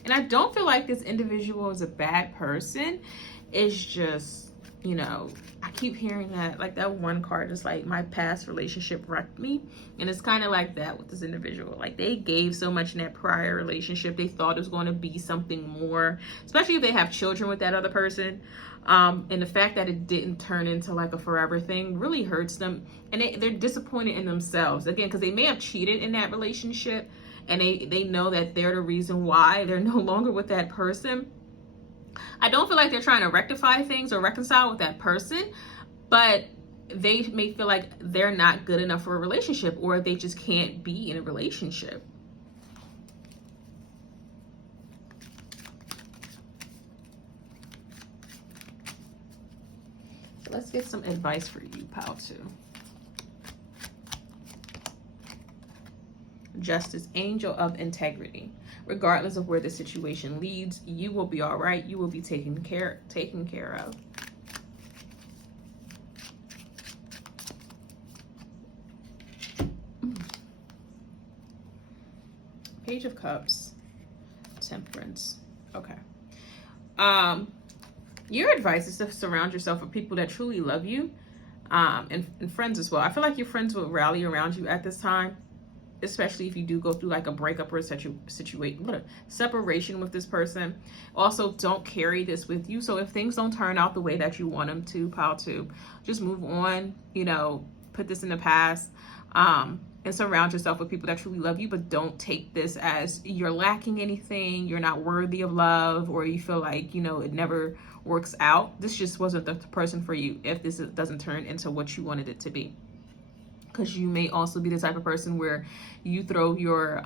And I don't feel like this individual is a bad person. It's just, you know, I keep hearing that, like that one card is like, my past relationship wrecked me. And it's kind of like that with this individual. Like they gave so much in that prior relationship. They thought it was going to be something more, especially if they have children with that other person. And the fact that it didn't turn into like a forever thing really hurts them. And they're disappointed in themselves, again, because they may have cheated in that relationship, and they know that they're the reason why they're no longer with that person. I don't feel like they're trying to rectify things or reconcile with that person, but they may feel like they're not good enough for a relationship, or they just can't be in a relationship. Let's get some advice for you, pal, too. Justice, angel of integrity. Regardless of where the situation leads, you will be all right. You will be taken care of. Page of Cups, Temperance. Okay. Your advice is to surround yourself with people that truly love you, and friends as well. I feel like your friends will rally around you at this time, especially if you do go through like a breakup or a separation with this person. Also, don't carry this with you. So if things don't turn out the way that you want them to, pal, too, just move on, you know, put this in the past, and surround yourself with people that truly love you, but don't take this as you're lacking anything, you're not worthy of love, or you feel like, you know, it never works out. This just wasn't the person for you if this doesn't turn into what you wanted it to be. Because you may also be the type of person where you throw your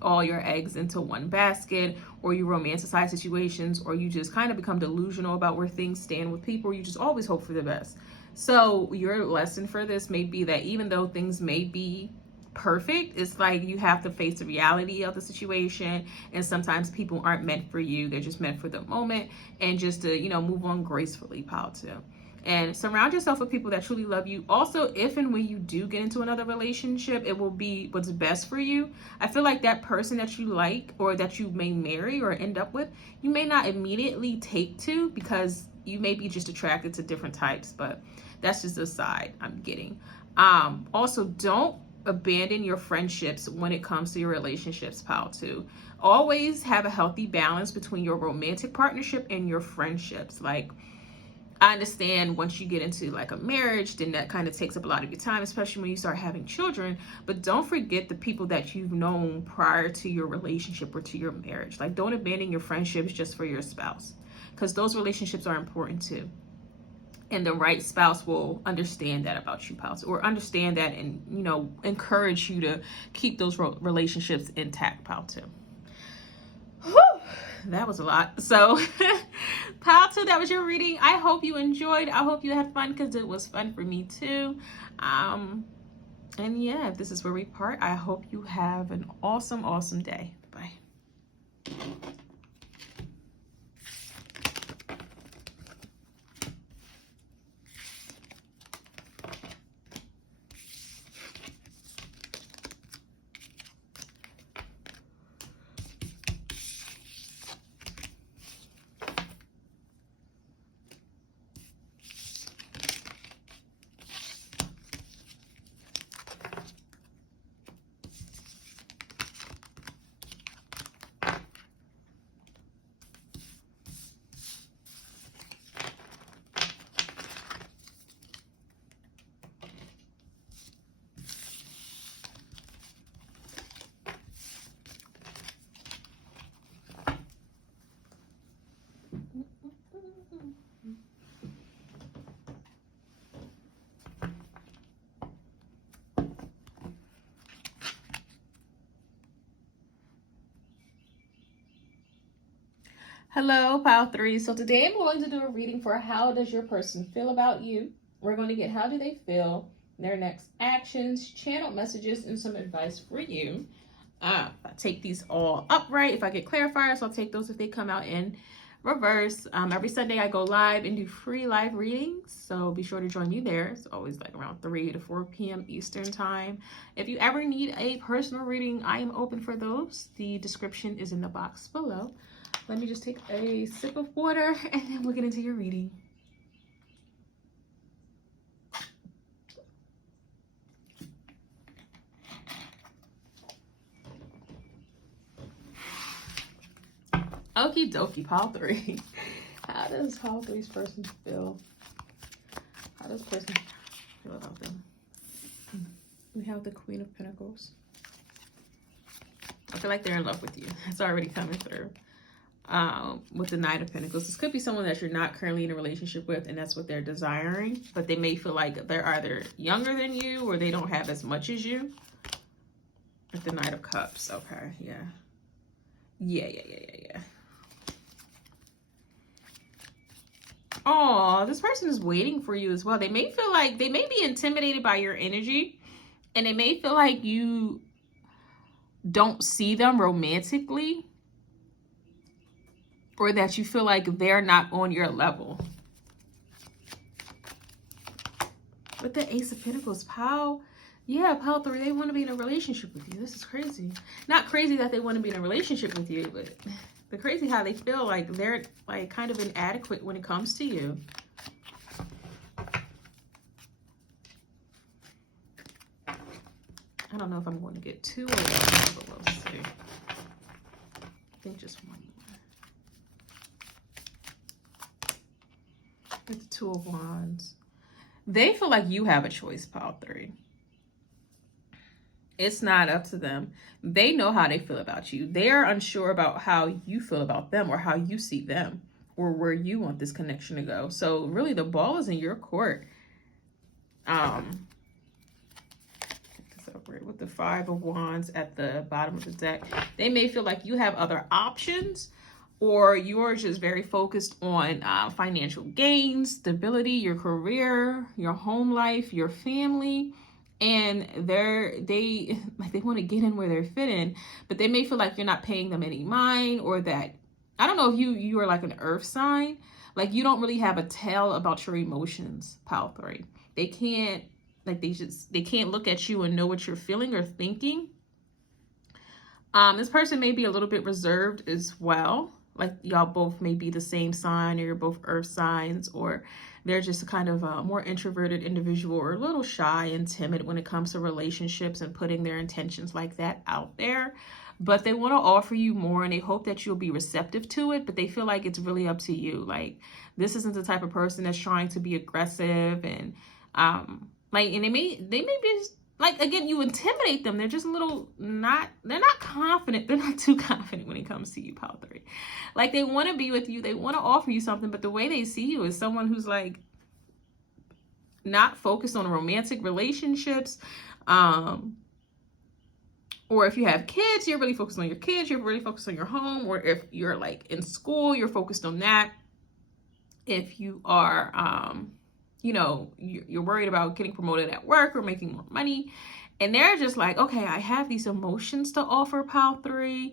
all your eggs into one basket, or you romanticize situations, or you just kind of become delusional about where things stand with people, or you just always hope for the best. So your lesson for this may be that even though things may be perfect, it's like you have to face the reality of the situation, and sometimes people aren't meant for you. They're just meant for the moment, and just to, you know, move on gracefully, pal, too. And surround yourself with people that truly love you. Also, if and when you do get into another relationship, it will be what's best for you. I feel like that person that you like, or that you may marry or end up with, you may not immediately take to, because you may be just attracted to different types, but that's just a side I'm getting. Also, don't abandon your friendships when it comes to your relationships, pal, too. Always have a healthy balance between your romantic partnership and your friendships. Like, I understand once you get into like a marriage, then that kind of takes up a lot of your time, especially when you start having children. But don't forget the people that you've known prior to your relationship or to your marriage. Like, don't abandon your friendships just for your spouse, because those relationships are important too. And the right spouse will understand that about you, pals, or understand that, and, you know, encourage you to keep those relationships intact, pal, too. Whew. that was a lot. So pile 2, that was your reading. I hope you enjoyed. I hope you had fun, because it was fun for me too. And yeah, if this is where we part, I hope you have an awesome, awesome day. Bye. Hello, pile 3. So today I'm going to do a reading for how does your person feel about you. We're going to get how do they feel, their next actions, channeled messages, and some advice for you. I take these all upright. If I get clarifiers, I'll take those if they come out in reverse. Every Sunday I go live and do free live readings, so be sure to join me there. It's always like around 3 to 4 p.m. Eastern time. If you ever need a personal reading, I am open for those. The description is in the box below. Let me just take a sip of water and then we'll get into your reading. Okie dokie, pile 3. How does pile 3's person feel? How does person feel about them? We have the Queen of Pentacles. I feel like they're in love with you. It's already coming through. With the Knight of Pentacles, this could be someone that you're not currently in a relationship with, and that's what they're desiring, but they may feel like they're either younger than you or they don't have as much as you. With the Knight of Cups. Okay, yeah. Oh, this person is waiting for you as well. They may feel like they may be intimidated by your energy, and they may feel like you don't see them romantically, or that you feel like they're not on your level. With the Ace of Pentacles, pile 3, they want to be in a relationship with you. This is crazy. Not crazy that they want to be in a relationship with you, but the crazy how they feel like they're like kind of inadequate when it comes to you. I don't know if I'm going to get 2 or 1, but we'll see. I think just 1 more. With the 2 of Wands. They feel like you have a choice, pile 3. It's not up to them. They know how they feel about you. They are unsure about how you feel about them or how you see them or where you want this connection to go. So really the ball is in your court. With the 5 of Wands at the bottom of the deck, they may feel like you have other options, or you're just very focused on financial gains, stability, your career, your home life, your family, and they want to get in where they're fitting, but they may feel like you're not paying them any mind, or that, I don't know if you are like an earth sign, like you don't really have a tell about your emotions, pile 3. They can't, like they can't look at you and know what you're feeling or thinking. This person may be a little bit reserved as well. Like y'all both may be the same sign, or you're both earth signs, or they're just a kind of a more introverted individual, or a little shy and timid when it comes to relationships and putting their intentions like that out there. But they want to offer you more, and they hope that you'll be receptive to it, but they feel like it's really up to you. Like this isn't the type of person that's trying to be aggressive, and like, and they may be like, again, you intimidate them. They're just a little they're not confident. They're not too confident when it comes to you, pile 3. Like they want to be with you. They want to offer you something, but the way they see you is someone who's like not focused on romantic relationships, Or if you have kids, you're really focused on your kids, you're really focused on your home. Or if you're like in school, you're focused on that. If you are, you know, you're worried about getting promoted at work or making more money, and they're just like, okay, I have these emotions to offer, pile 3.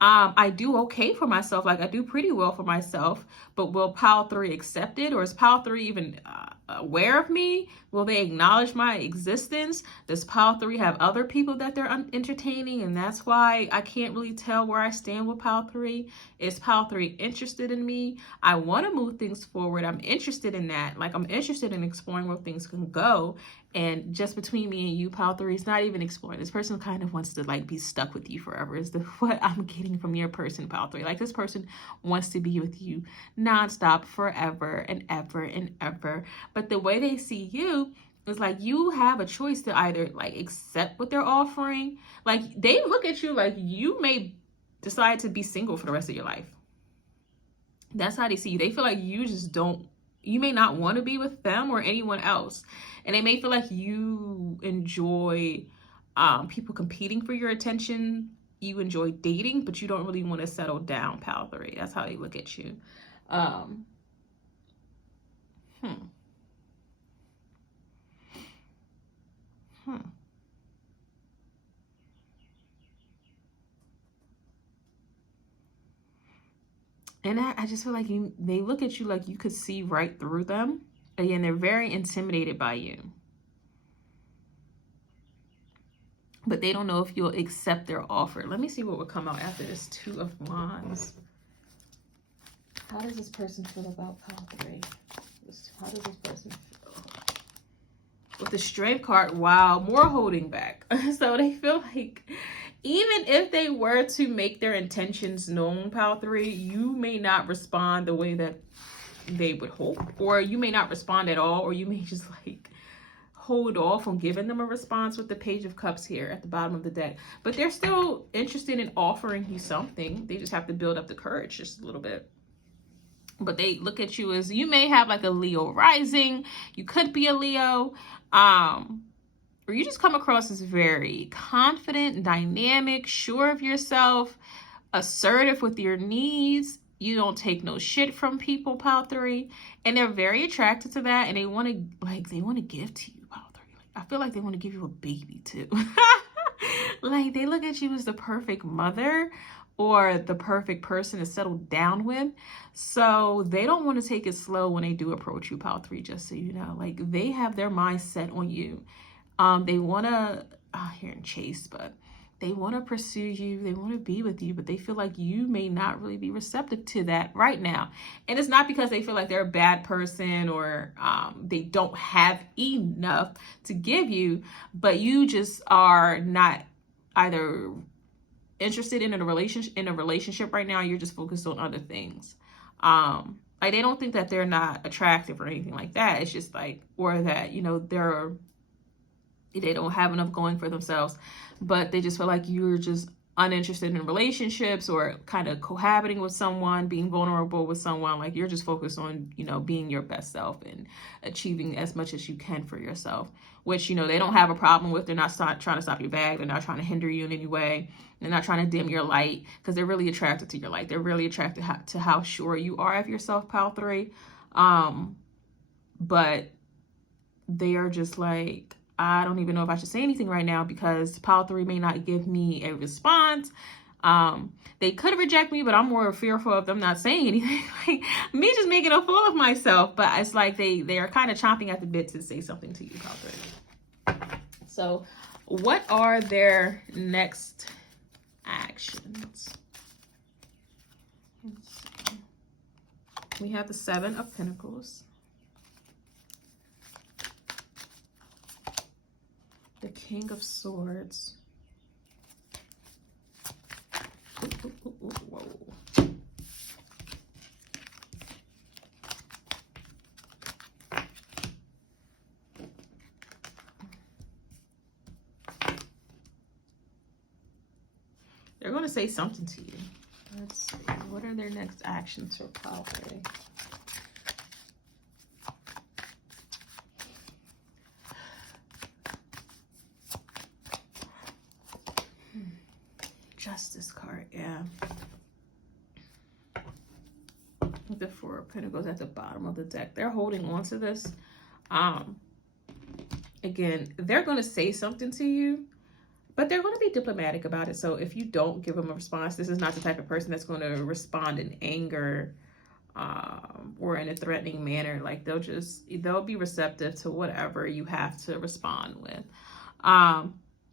I do okay for myself. Like I do pretty well for myself, but will pile 3 accept it? Or is pile 3 even aware of me? Will they acknowledge my existence? Does pile 3 have other people that they're entertaining? And that's why I can't really tell where I stand with pile 3. Is pile 3 interested in me? I want to move things forward. I'm interested in that. Like I'm interested in exploring where things can go. And just between me and you, pile 3 is not even exploring. This person kind of wants to like be stuck with you forever is what I'm getting from your person, pile 3. Like this person wants to be with you nonstop forever and ever and ever. But the way they see you is like you have a choice to either like accept what they're offering. Like they look at you like you may decide to be single for the rest of your life. That's how they see you. They feel like you just don't, you may not want to be with them or anyone else. And they may feel like you enjoy people competing for your attention. You enjoy dating, but you don't really want to settle down, pile 3. That's how they look at you. And I just feel like they look at you like you could see right through them. Again, they're very intimidated by you. But they don't know if you'll accept their offer. Let me see what would come out after this 2 of Wands. How does this person feel about pile 3? How does this person feel? With the Strength card, wow, more holding back. So they feel like even if they were to make their intentions known, pile 3, you may not respond the way that they would hope. Or you may not respond at all. Or you may just like hold off on giving them a response with the Page of Cups here at the bottom of the deck. But they're still interested in offering you something. They just have to build up the courage just a little bit. But they look at you as, you may have like a Leo rising. You could be a Leo. Or you just come across as very confident, dynamic, sure of yourself, assertive with your needs. You don't take no shit from people, pile 3. And they're very attracted to that. And they want to give to you, pile 3. Like, I feel like they want to give you a baby too. Like they look at you as the perfect mother or the perfect person to settle down with. So they don't want to take it slow when they do approach you, pile 3, just so you know. Like they have their mind set on you. They want to, here in chase, but they want to pursue you. They want to be with you, but they feel like you may not really be receptive to that right now. And it's not because they feel like they're a bad person or they don't have enough to give you, but you just are not either interested in a relationship right now. You're just focused on other things. Like they don't think that they're not attractive or anything like that. It's just like, or that, you know, they don't have enough going for themselves, but they just feel like you're just uninterested in relationships or kind of cohabiting with someone, being vulnerable with someone. Like you're just focused on, you know, being your best self and achieving as much as you can for yourself, which, you know, they don't have a problem with. They're not trying to stop your bag. They're not trying to hinder you in any way. They're not trying to dim your light because they're really attracted to your light. They're really attracted to how sure you are of yourself, pile 3. But they are just like, I don't even know if I should say anything right now because pile 3 may not give me a response. They could reject me, but I'm more fearful of them not saying anything. Like me just making a fool of myself. But it's like they are kind of chomping at the bit to say something to you, pile 3. So what are their next actions? Let's see. We have the 7 of Pentacles. The King of Swords. Whoa. They're going to say something to you. Let's see. What are their next actions for pile 3? Justice card, yeah. The Four of Pentacles at the bottom of the deck. They're holding on to this. Again, they're going to say something to you, but they're going to be diplomatic about it. So if you don't give them a response, this is not the type of person that's going to respond in anger or in a threatening manner. Like they'll be receptive to whatever you have to respond with.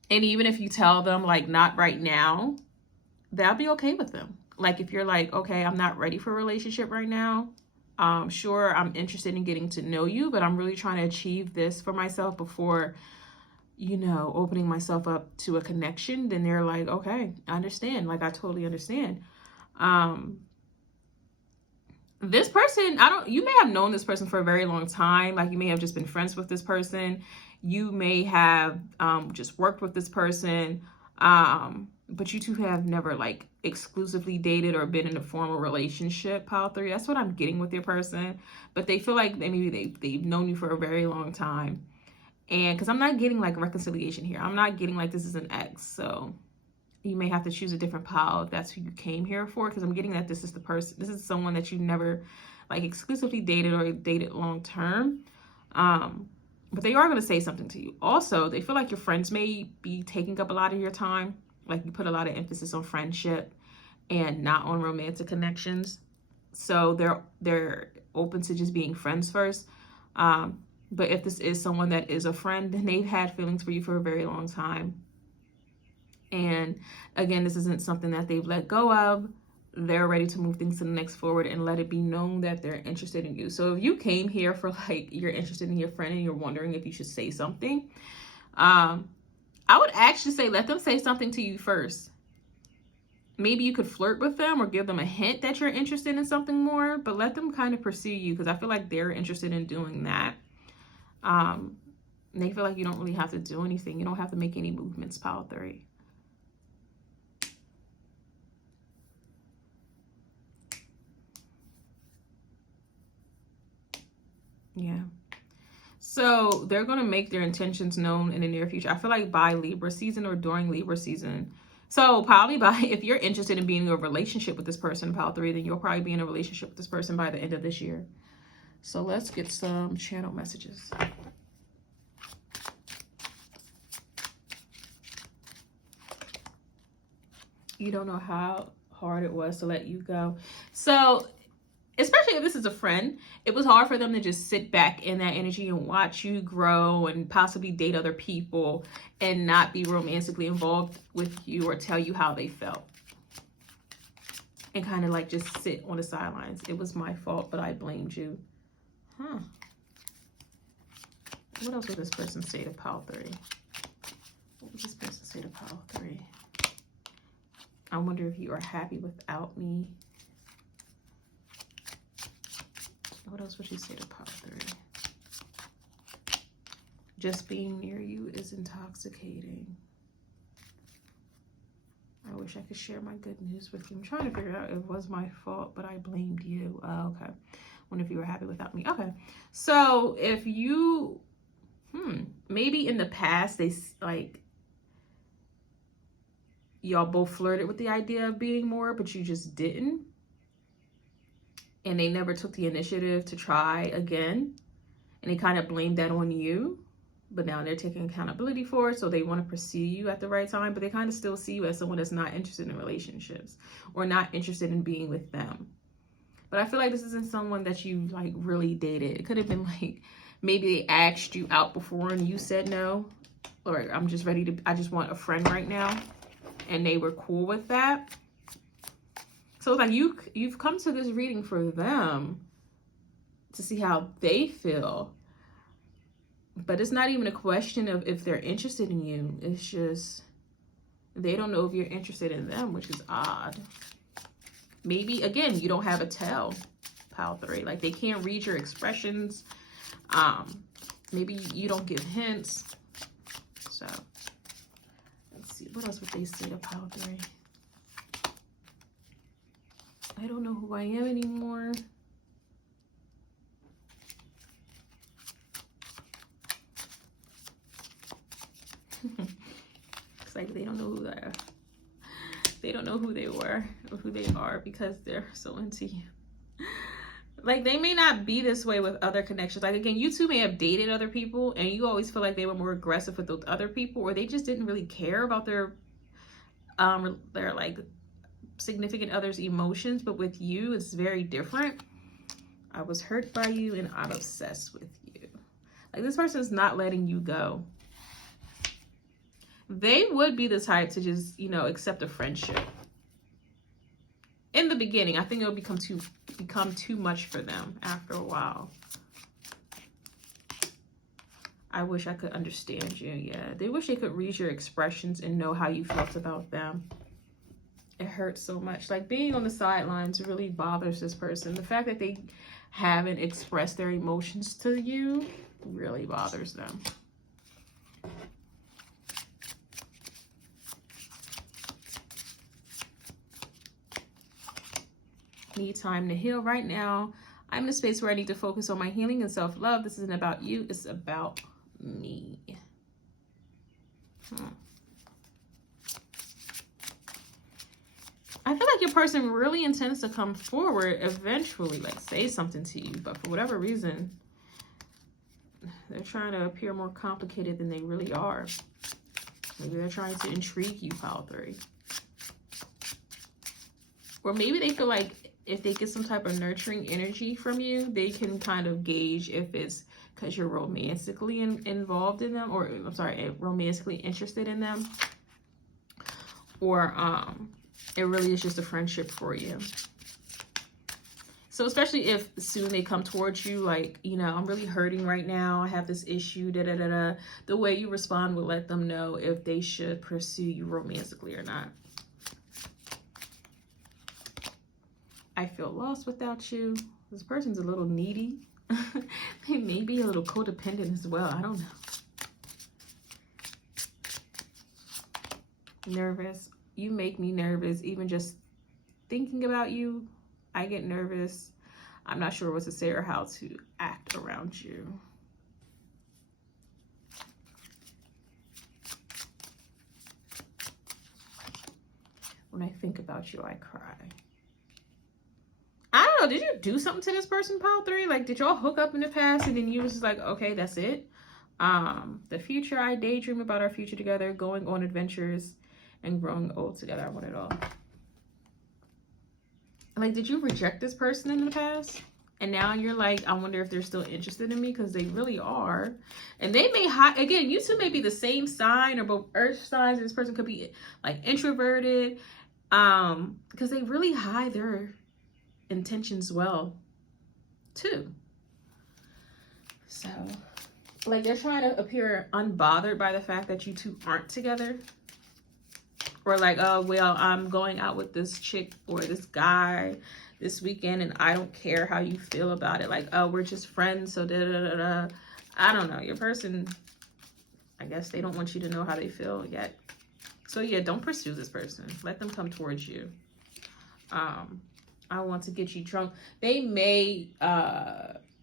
And even if you tell them like not right now, they'll be okay with them. Like if you're like, okay, I'm not ready for a relationship right now. Sure, I'm interested in getting to know you, but I'm really trying to achieve this for myself before, you know, opening myself up to a connection. Then they're like, okay, I understand. Like, I totally understand. This person, you may have known this person for a very long time. Like you may have just been friends with this person. You may have just worked with this person. But you two have never like exclusively dated or been in a formal relationship, pile 3. That's what I'm getting with your person. But they feel like maybe they've known you for a very long time. And because I'm not getting like reconciliation here. I'm not getting like this is an ex. So you may have to choose a different pile if that's who you came here for. Because I'm getting that this is the person, this is someone that you never like exclusively dated or dated long term. But they are going to say something to you. Also, they feel like your friends may be taking up a lot of your time. Like you put a lot of emphasis on friendship and not on romantic connections. So they're open to just being friends first. But if this is someone that is a friend, then they've had feelings for you for a very long time. And again, this isn't something that they've let go of. They're ready to move things to the next forward and let it be known that they're interested in you. So if you came here for like, you're interested in your friend and you're wondering if you should say something, I would actually say let them say something to you first. Maybe you could flirt with them or give them a hint that you're interested in something more, but let them kind of pursue you because I feel like they're interested in doing that. They feel like you don't really have to do anything. You don't have to make any movements, pile 3. Yeah. So they're going to make their intentions known in the near future. I feel like by Libra season or during Libra season. So probably if you're interested in being in a relationship with this person, pile 3, then you'll probably be in a relationship with this person by the end of this year. So let's get some channel messages. You don't know how hard it was to let you go. So especially if this is a friend, it was hard for them to just sit back in that energy and watch you grow and possibly date other people and not be romantically involved with you or tell you how they felt. And kind of like just sit on the sidelines. It was my fault, but I blamed you. Huh. What else would this person say to pile 3? What would this person say to pile 3? I wonder if you are happy without me. What else would she say to pile 3? Just being near you is intoxicating. I wish I could share my good news with you. I'm trying to figure out if it was my fault, but I blamed you. Oh, okay. Wonder if you were happy without me. Okay. So if you, maybe in the past, they like, y'all both flirted with the idea of being more, but you just didn't. And they never took the initiative to try again. And they kind of blamed that on you. But now they're taking accountability for it. So they want to pursue you at the right time. But they kind of still see you as someone that's not interested in relationships. Or not interested in being with them. But I feel like this isn't someone that you like really dated. It could have been like, maybe they asked you out before and you said no. Or I just want a friend right now. And they were cool with that. So it's like you've come to this reading for them to see how they feel. But it's not even a question of if they're interested in you. It's just they don't know if you're interested in them, which is odd. Maybe, again, you don't have a tell, pile 3. Like they can't read your expressions. Maybe you don't give hints. So let's see. What else would they say to pile 3? I don't know who I am anymore. It's like they don't know who they are. They don't know who they were or who they are because they're so into you. Like, they may not be this way with other connections. Like, again, you two may have dated other people and you always feel like they were more aggressive with those other people, or they just didn't really care about their like significant other's emotions. But with you, it's very different. I was hurt by you and I'm obsessed with you. Like, this person's not letting you go. They would be the type to just, you know, accept a friendship. In the beginning, I think it'll become too much for them after a while. I wish I could understand you. Yeah, they wish they could read your expressions and know how you felt about them. It hurts so much. Like, being on the sidelines really bothers this person. The fact that they haven't expressed their emotions to you really bothers them. Need time to heal right now. I'm in a space where I need to focus on my healing and self-love. This isn't about you, it's about me. I feel like your person really intends to come forward eventually, like say something to you, but for whatever reason, they're trying to appear more complicated than they really are. Maybe they're trying to intrigue you, pile 3. Or maybe they feel like if they get some type of nurturing energy from you, they can kind of gauge if it's because you're romantically involved in them, or I'm sorry, romantically interested in them, or it really is just a friendship for you. So especially if soon they come towards you, like, you know, I'm really hurting right now, I have this issue, da da da da. The way you respond will let them know if they should pursue you romantically or not. I feel lost without you. This person's a little needy. They may be a little codependent as well. I don't know. Nervous. You make me nervous. Even just thinking about you, I get nervous. I'm not sure what to say or how to act around you. When I think about you, I cry. I don't know, did you do something to this person, pile 3? Like, did y'all hook up in the past and then you was just like, okay, that's it? The future, I daydream about our future together, going on adventures and growing old together. I want it all. Like, did you reject this person in the past? And now you're like, I wonder if they're still interested in me, because they really are. And they may hide, again, you two may be the same sign or both earth signs, and this person could be like introverted, because they really hide their intentions well too. So like, they're trying to appear unbothered by the fact that you two aren't together, or like, oh well, I'm going out with this chick or this guy this weekend and I don't care how you feel about it, like, oh, we're just friends, so da da da da. I don't know, your person, I guess they don't want you to know how they feel yet. So yeah, don't pursue this person, let them come towards you. I want to get you drunk. They may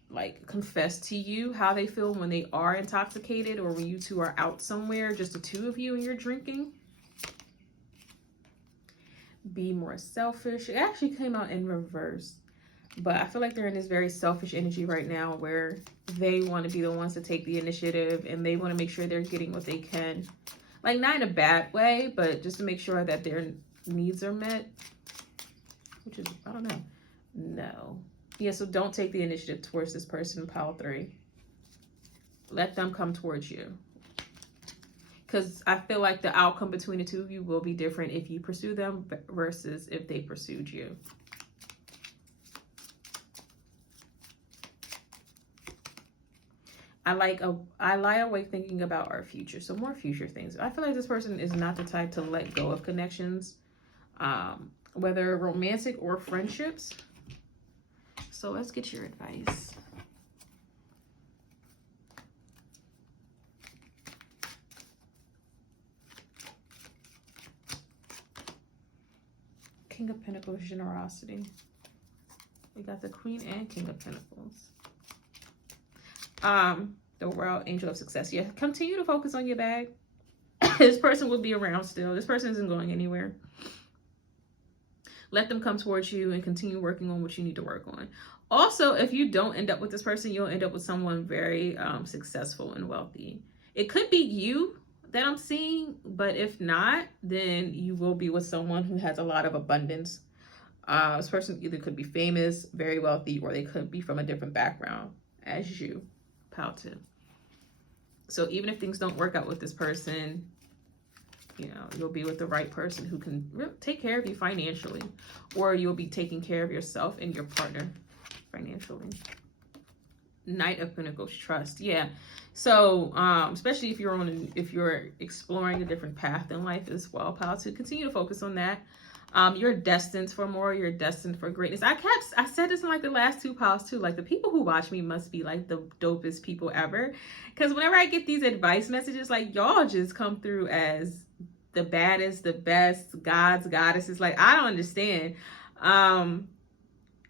like confess to you how they feel when they are intoxicated, or when you two are out somewhere, just the two of you and you're drinking. Be more selfish. It actually came out in reverse, but I feel like they're in this very selfish energy right now where they want to be the ones to take the initiative and they want to make sure they're getting what they can. Like, not in a bad way, but just to make sure that their needs are met. Which is, I don't know. No. Yeah, so don't take the initiative towards this person, pile 3. Let them come towards you. Because I feel like the outcome between the two of you will be different if you pursue them versus if they pursued you. I lie awake thinking about our future. So more future things. I feel like this person is not the type to let go of connections. Whether romantic or friendships. So let's get your advice. King of Pentacles, generosity. We got the Queen and King of Pentacles. The World, Angel of Success. Yeah, continue to focus on your bag. This person will be around still. This person isn't going anywhere. let them come towards you and continue working on what you need to work on. Also, if you don't end up with this person, you'll end up with someone very successful and wealthy. It could be you that I'm seeing, but if not, then you will be with someone who has a lot of abundance. This person either could be famous, very wealthy, or they could be from a different background as you, pile 2. So even if things don't work out with this person, you know, you'll be with the right person who can take care of you financially, or you'll be taking care of yourself and your partner financially. Knight of Pentacles, trust. Yeah. So, especially if you're exploring a different path in life as well, pile 2, continue to focus on that. You're destined for more. You're destined for greatness. I said this in like the last 2 piles too. Like, the people who watch me must be like the dopest people ever. Because whenever I get these advice messages, like, y'all just come through as the baddest, the best, gods, goddesses. Like, I don't understand.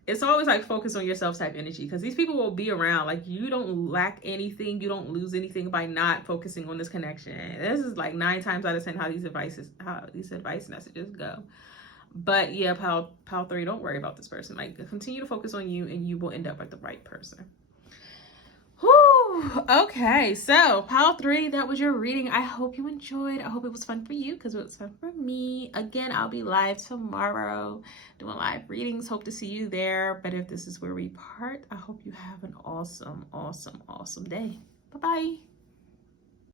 It's always like focus on yourself type energy, because these people will be around. Like, you don't lack anything. You don't lose anything by not focusing on this connection. This is like 9 times out of 10 how these advice messages go. But yeah, pile 3, don't worry about this person. Like, continue to focus on you and you will end up with the right person. Whew. Okay, so pile 3, that was your reading. I hope you enjoyed. I hope it was fun for you, because it was fun for me. Again, I'll be live tomorrow doing live readings. Hope to see you there. But if this is where we part, I hope you have an awesome, awesome, awesome day. Bye-bye.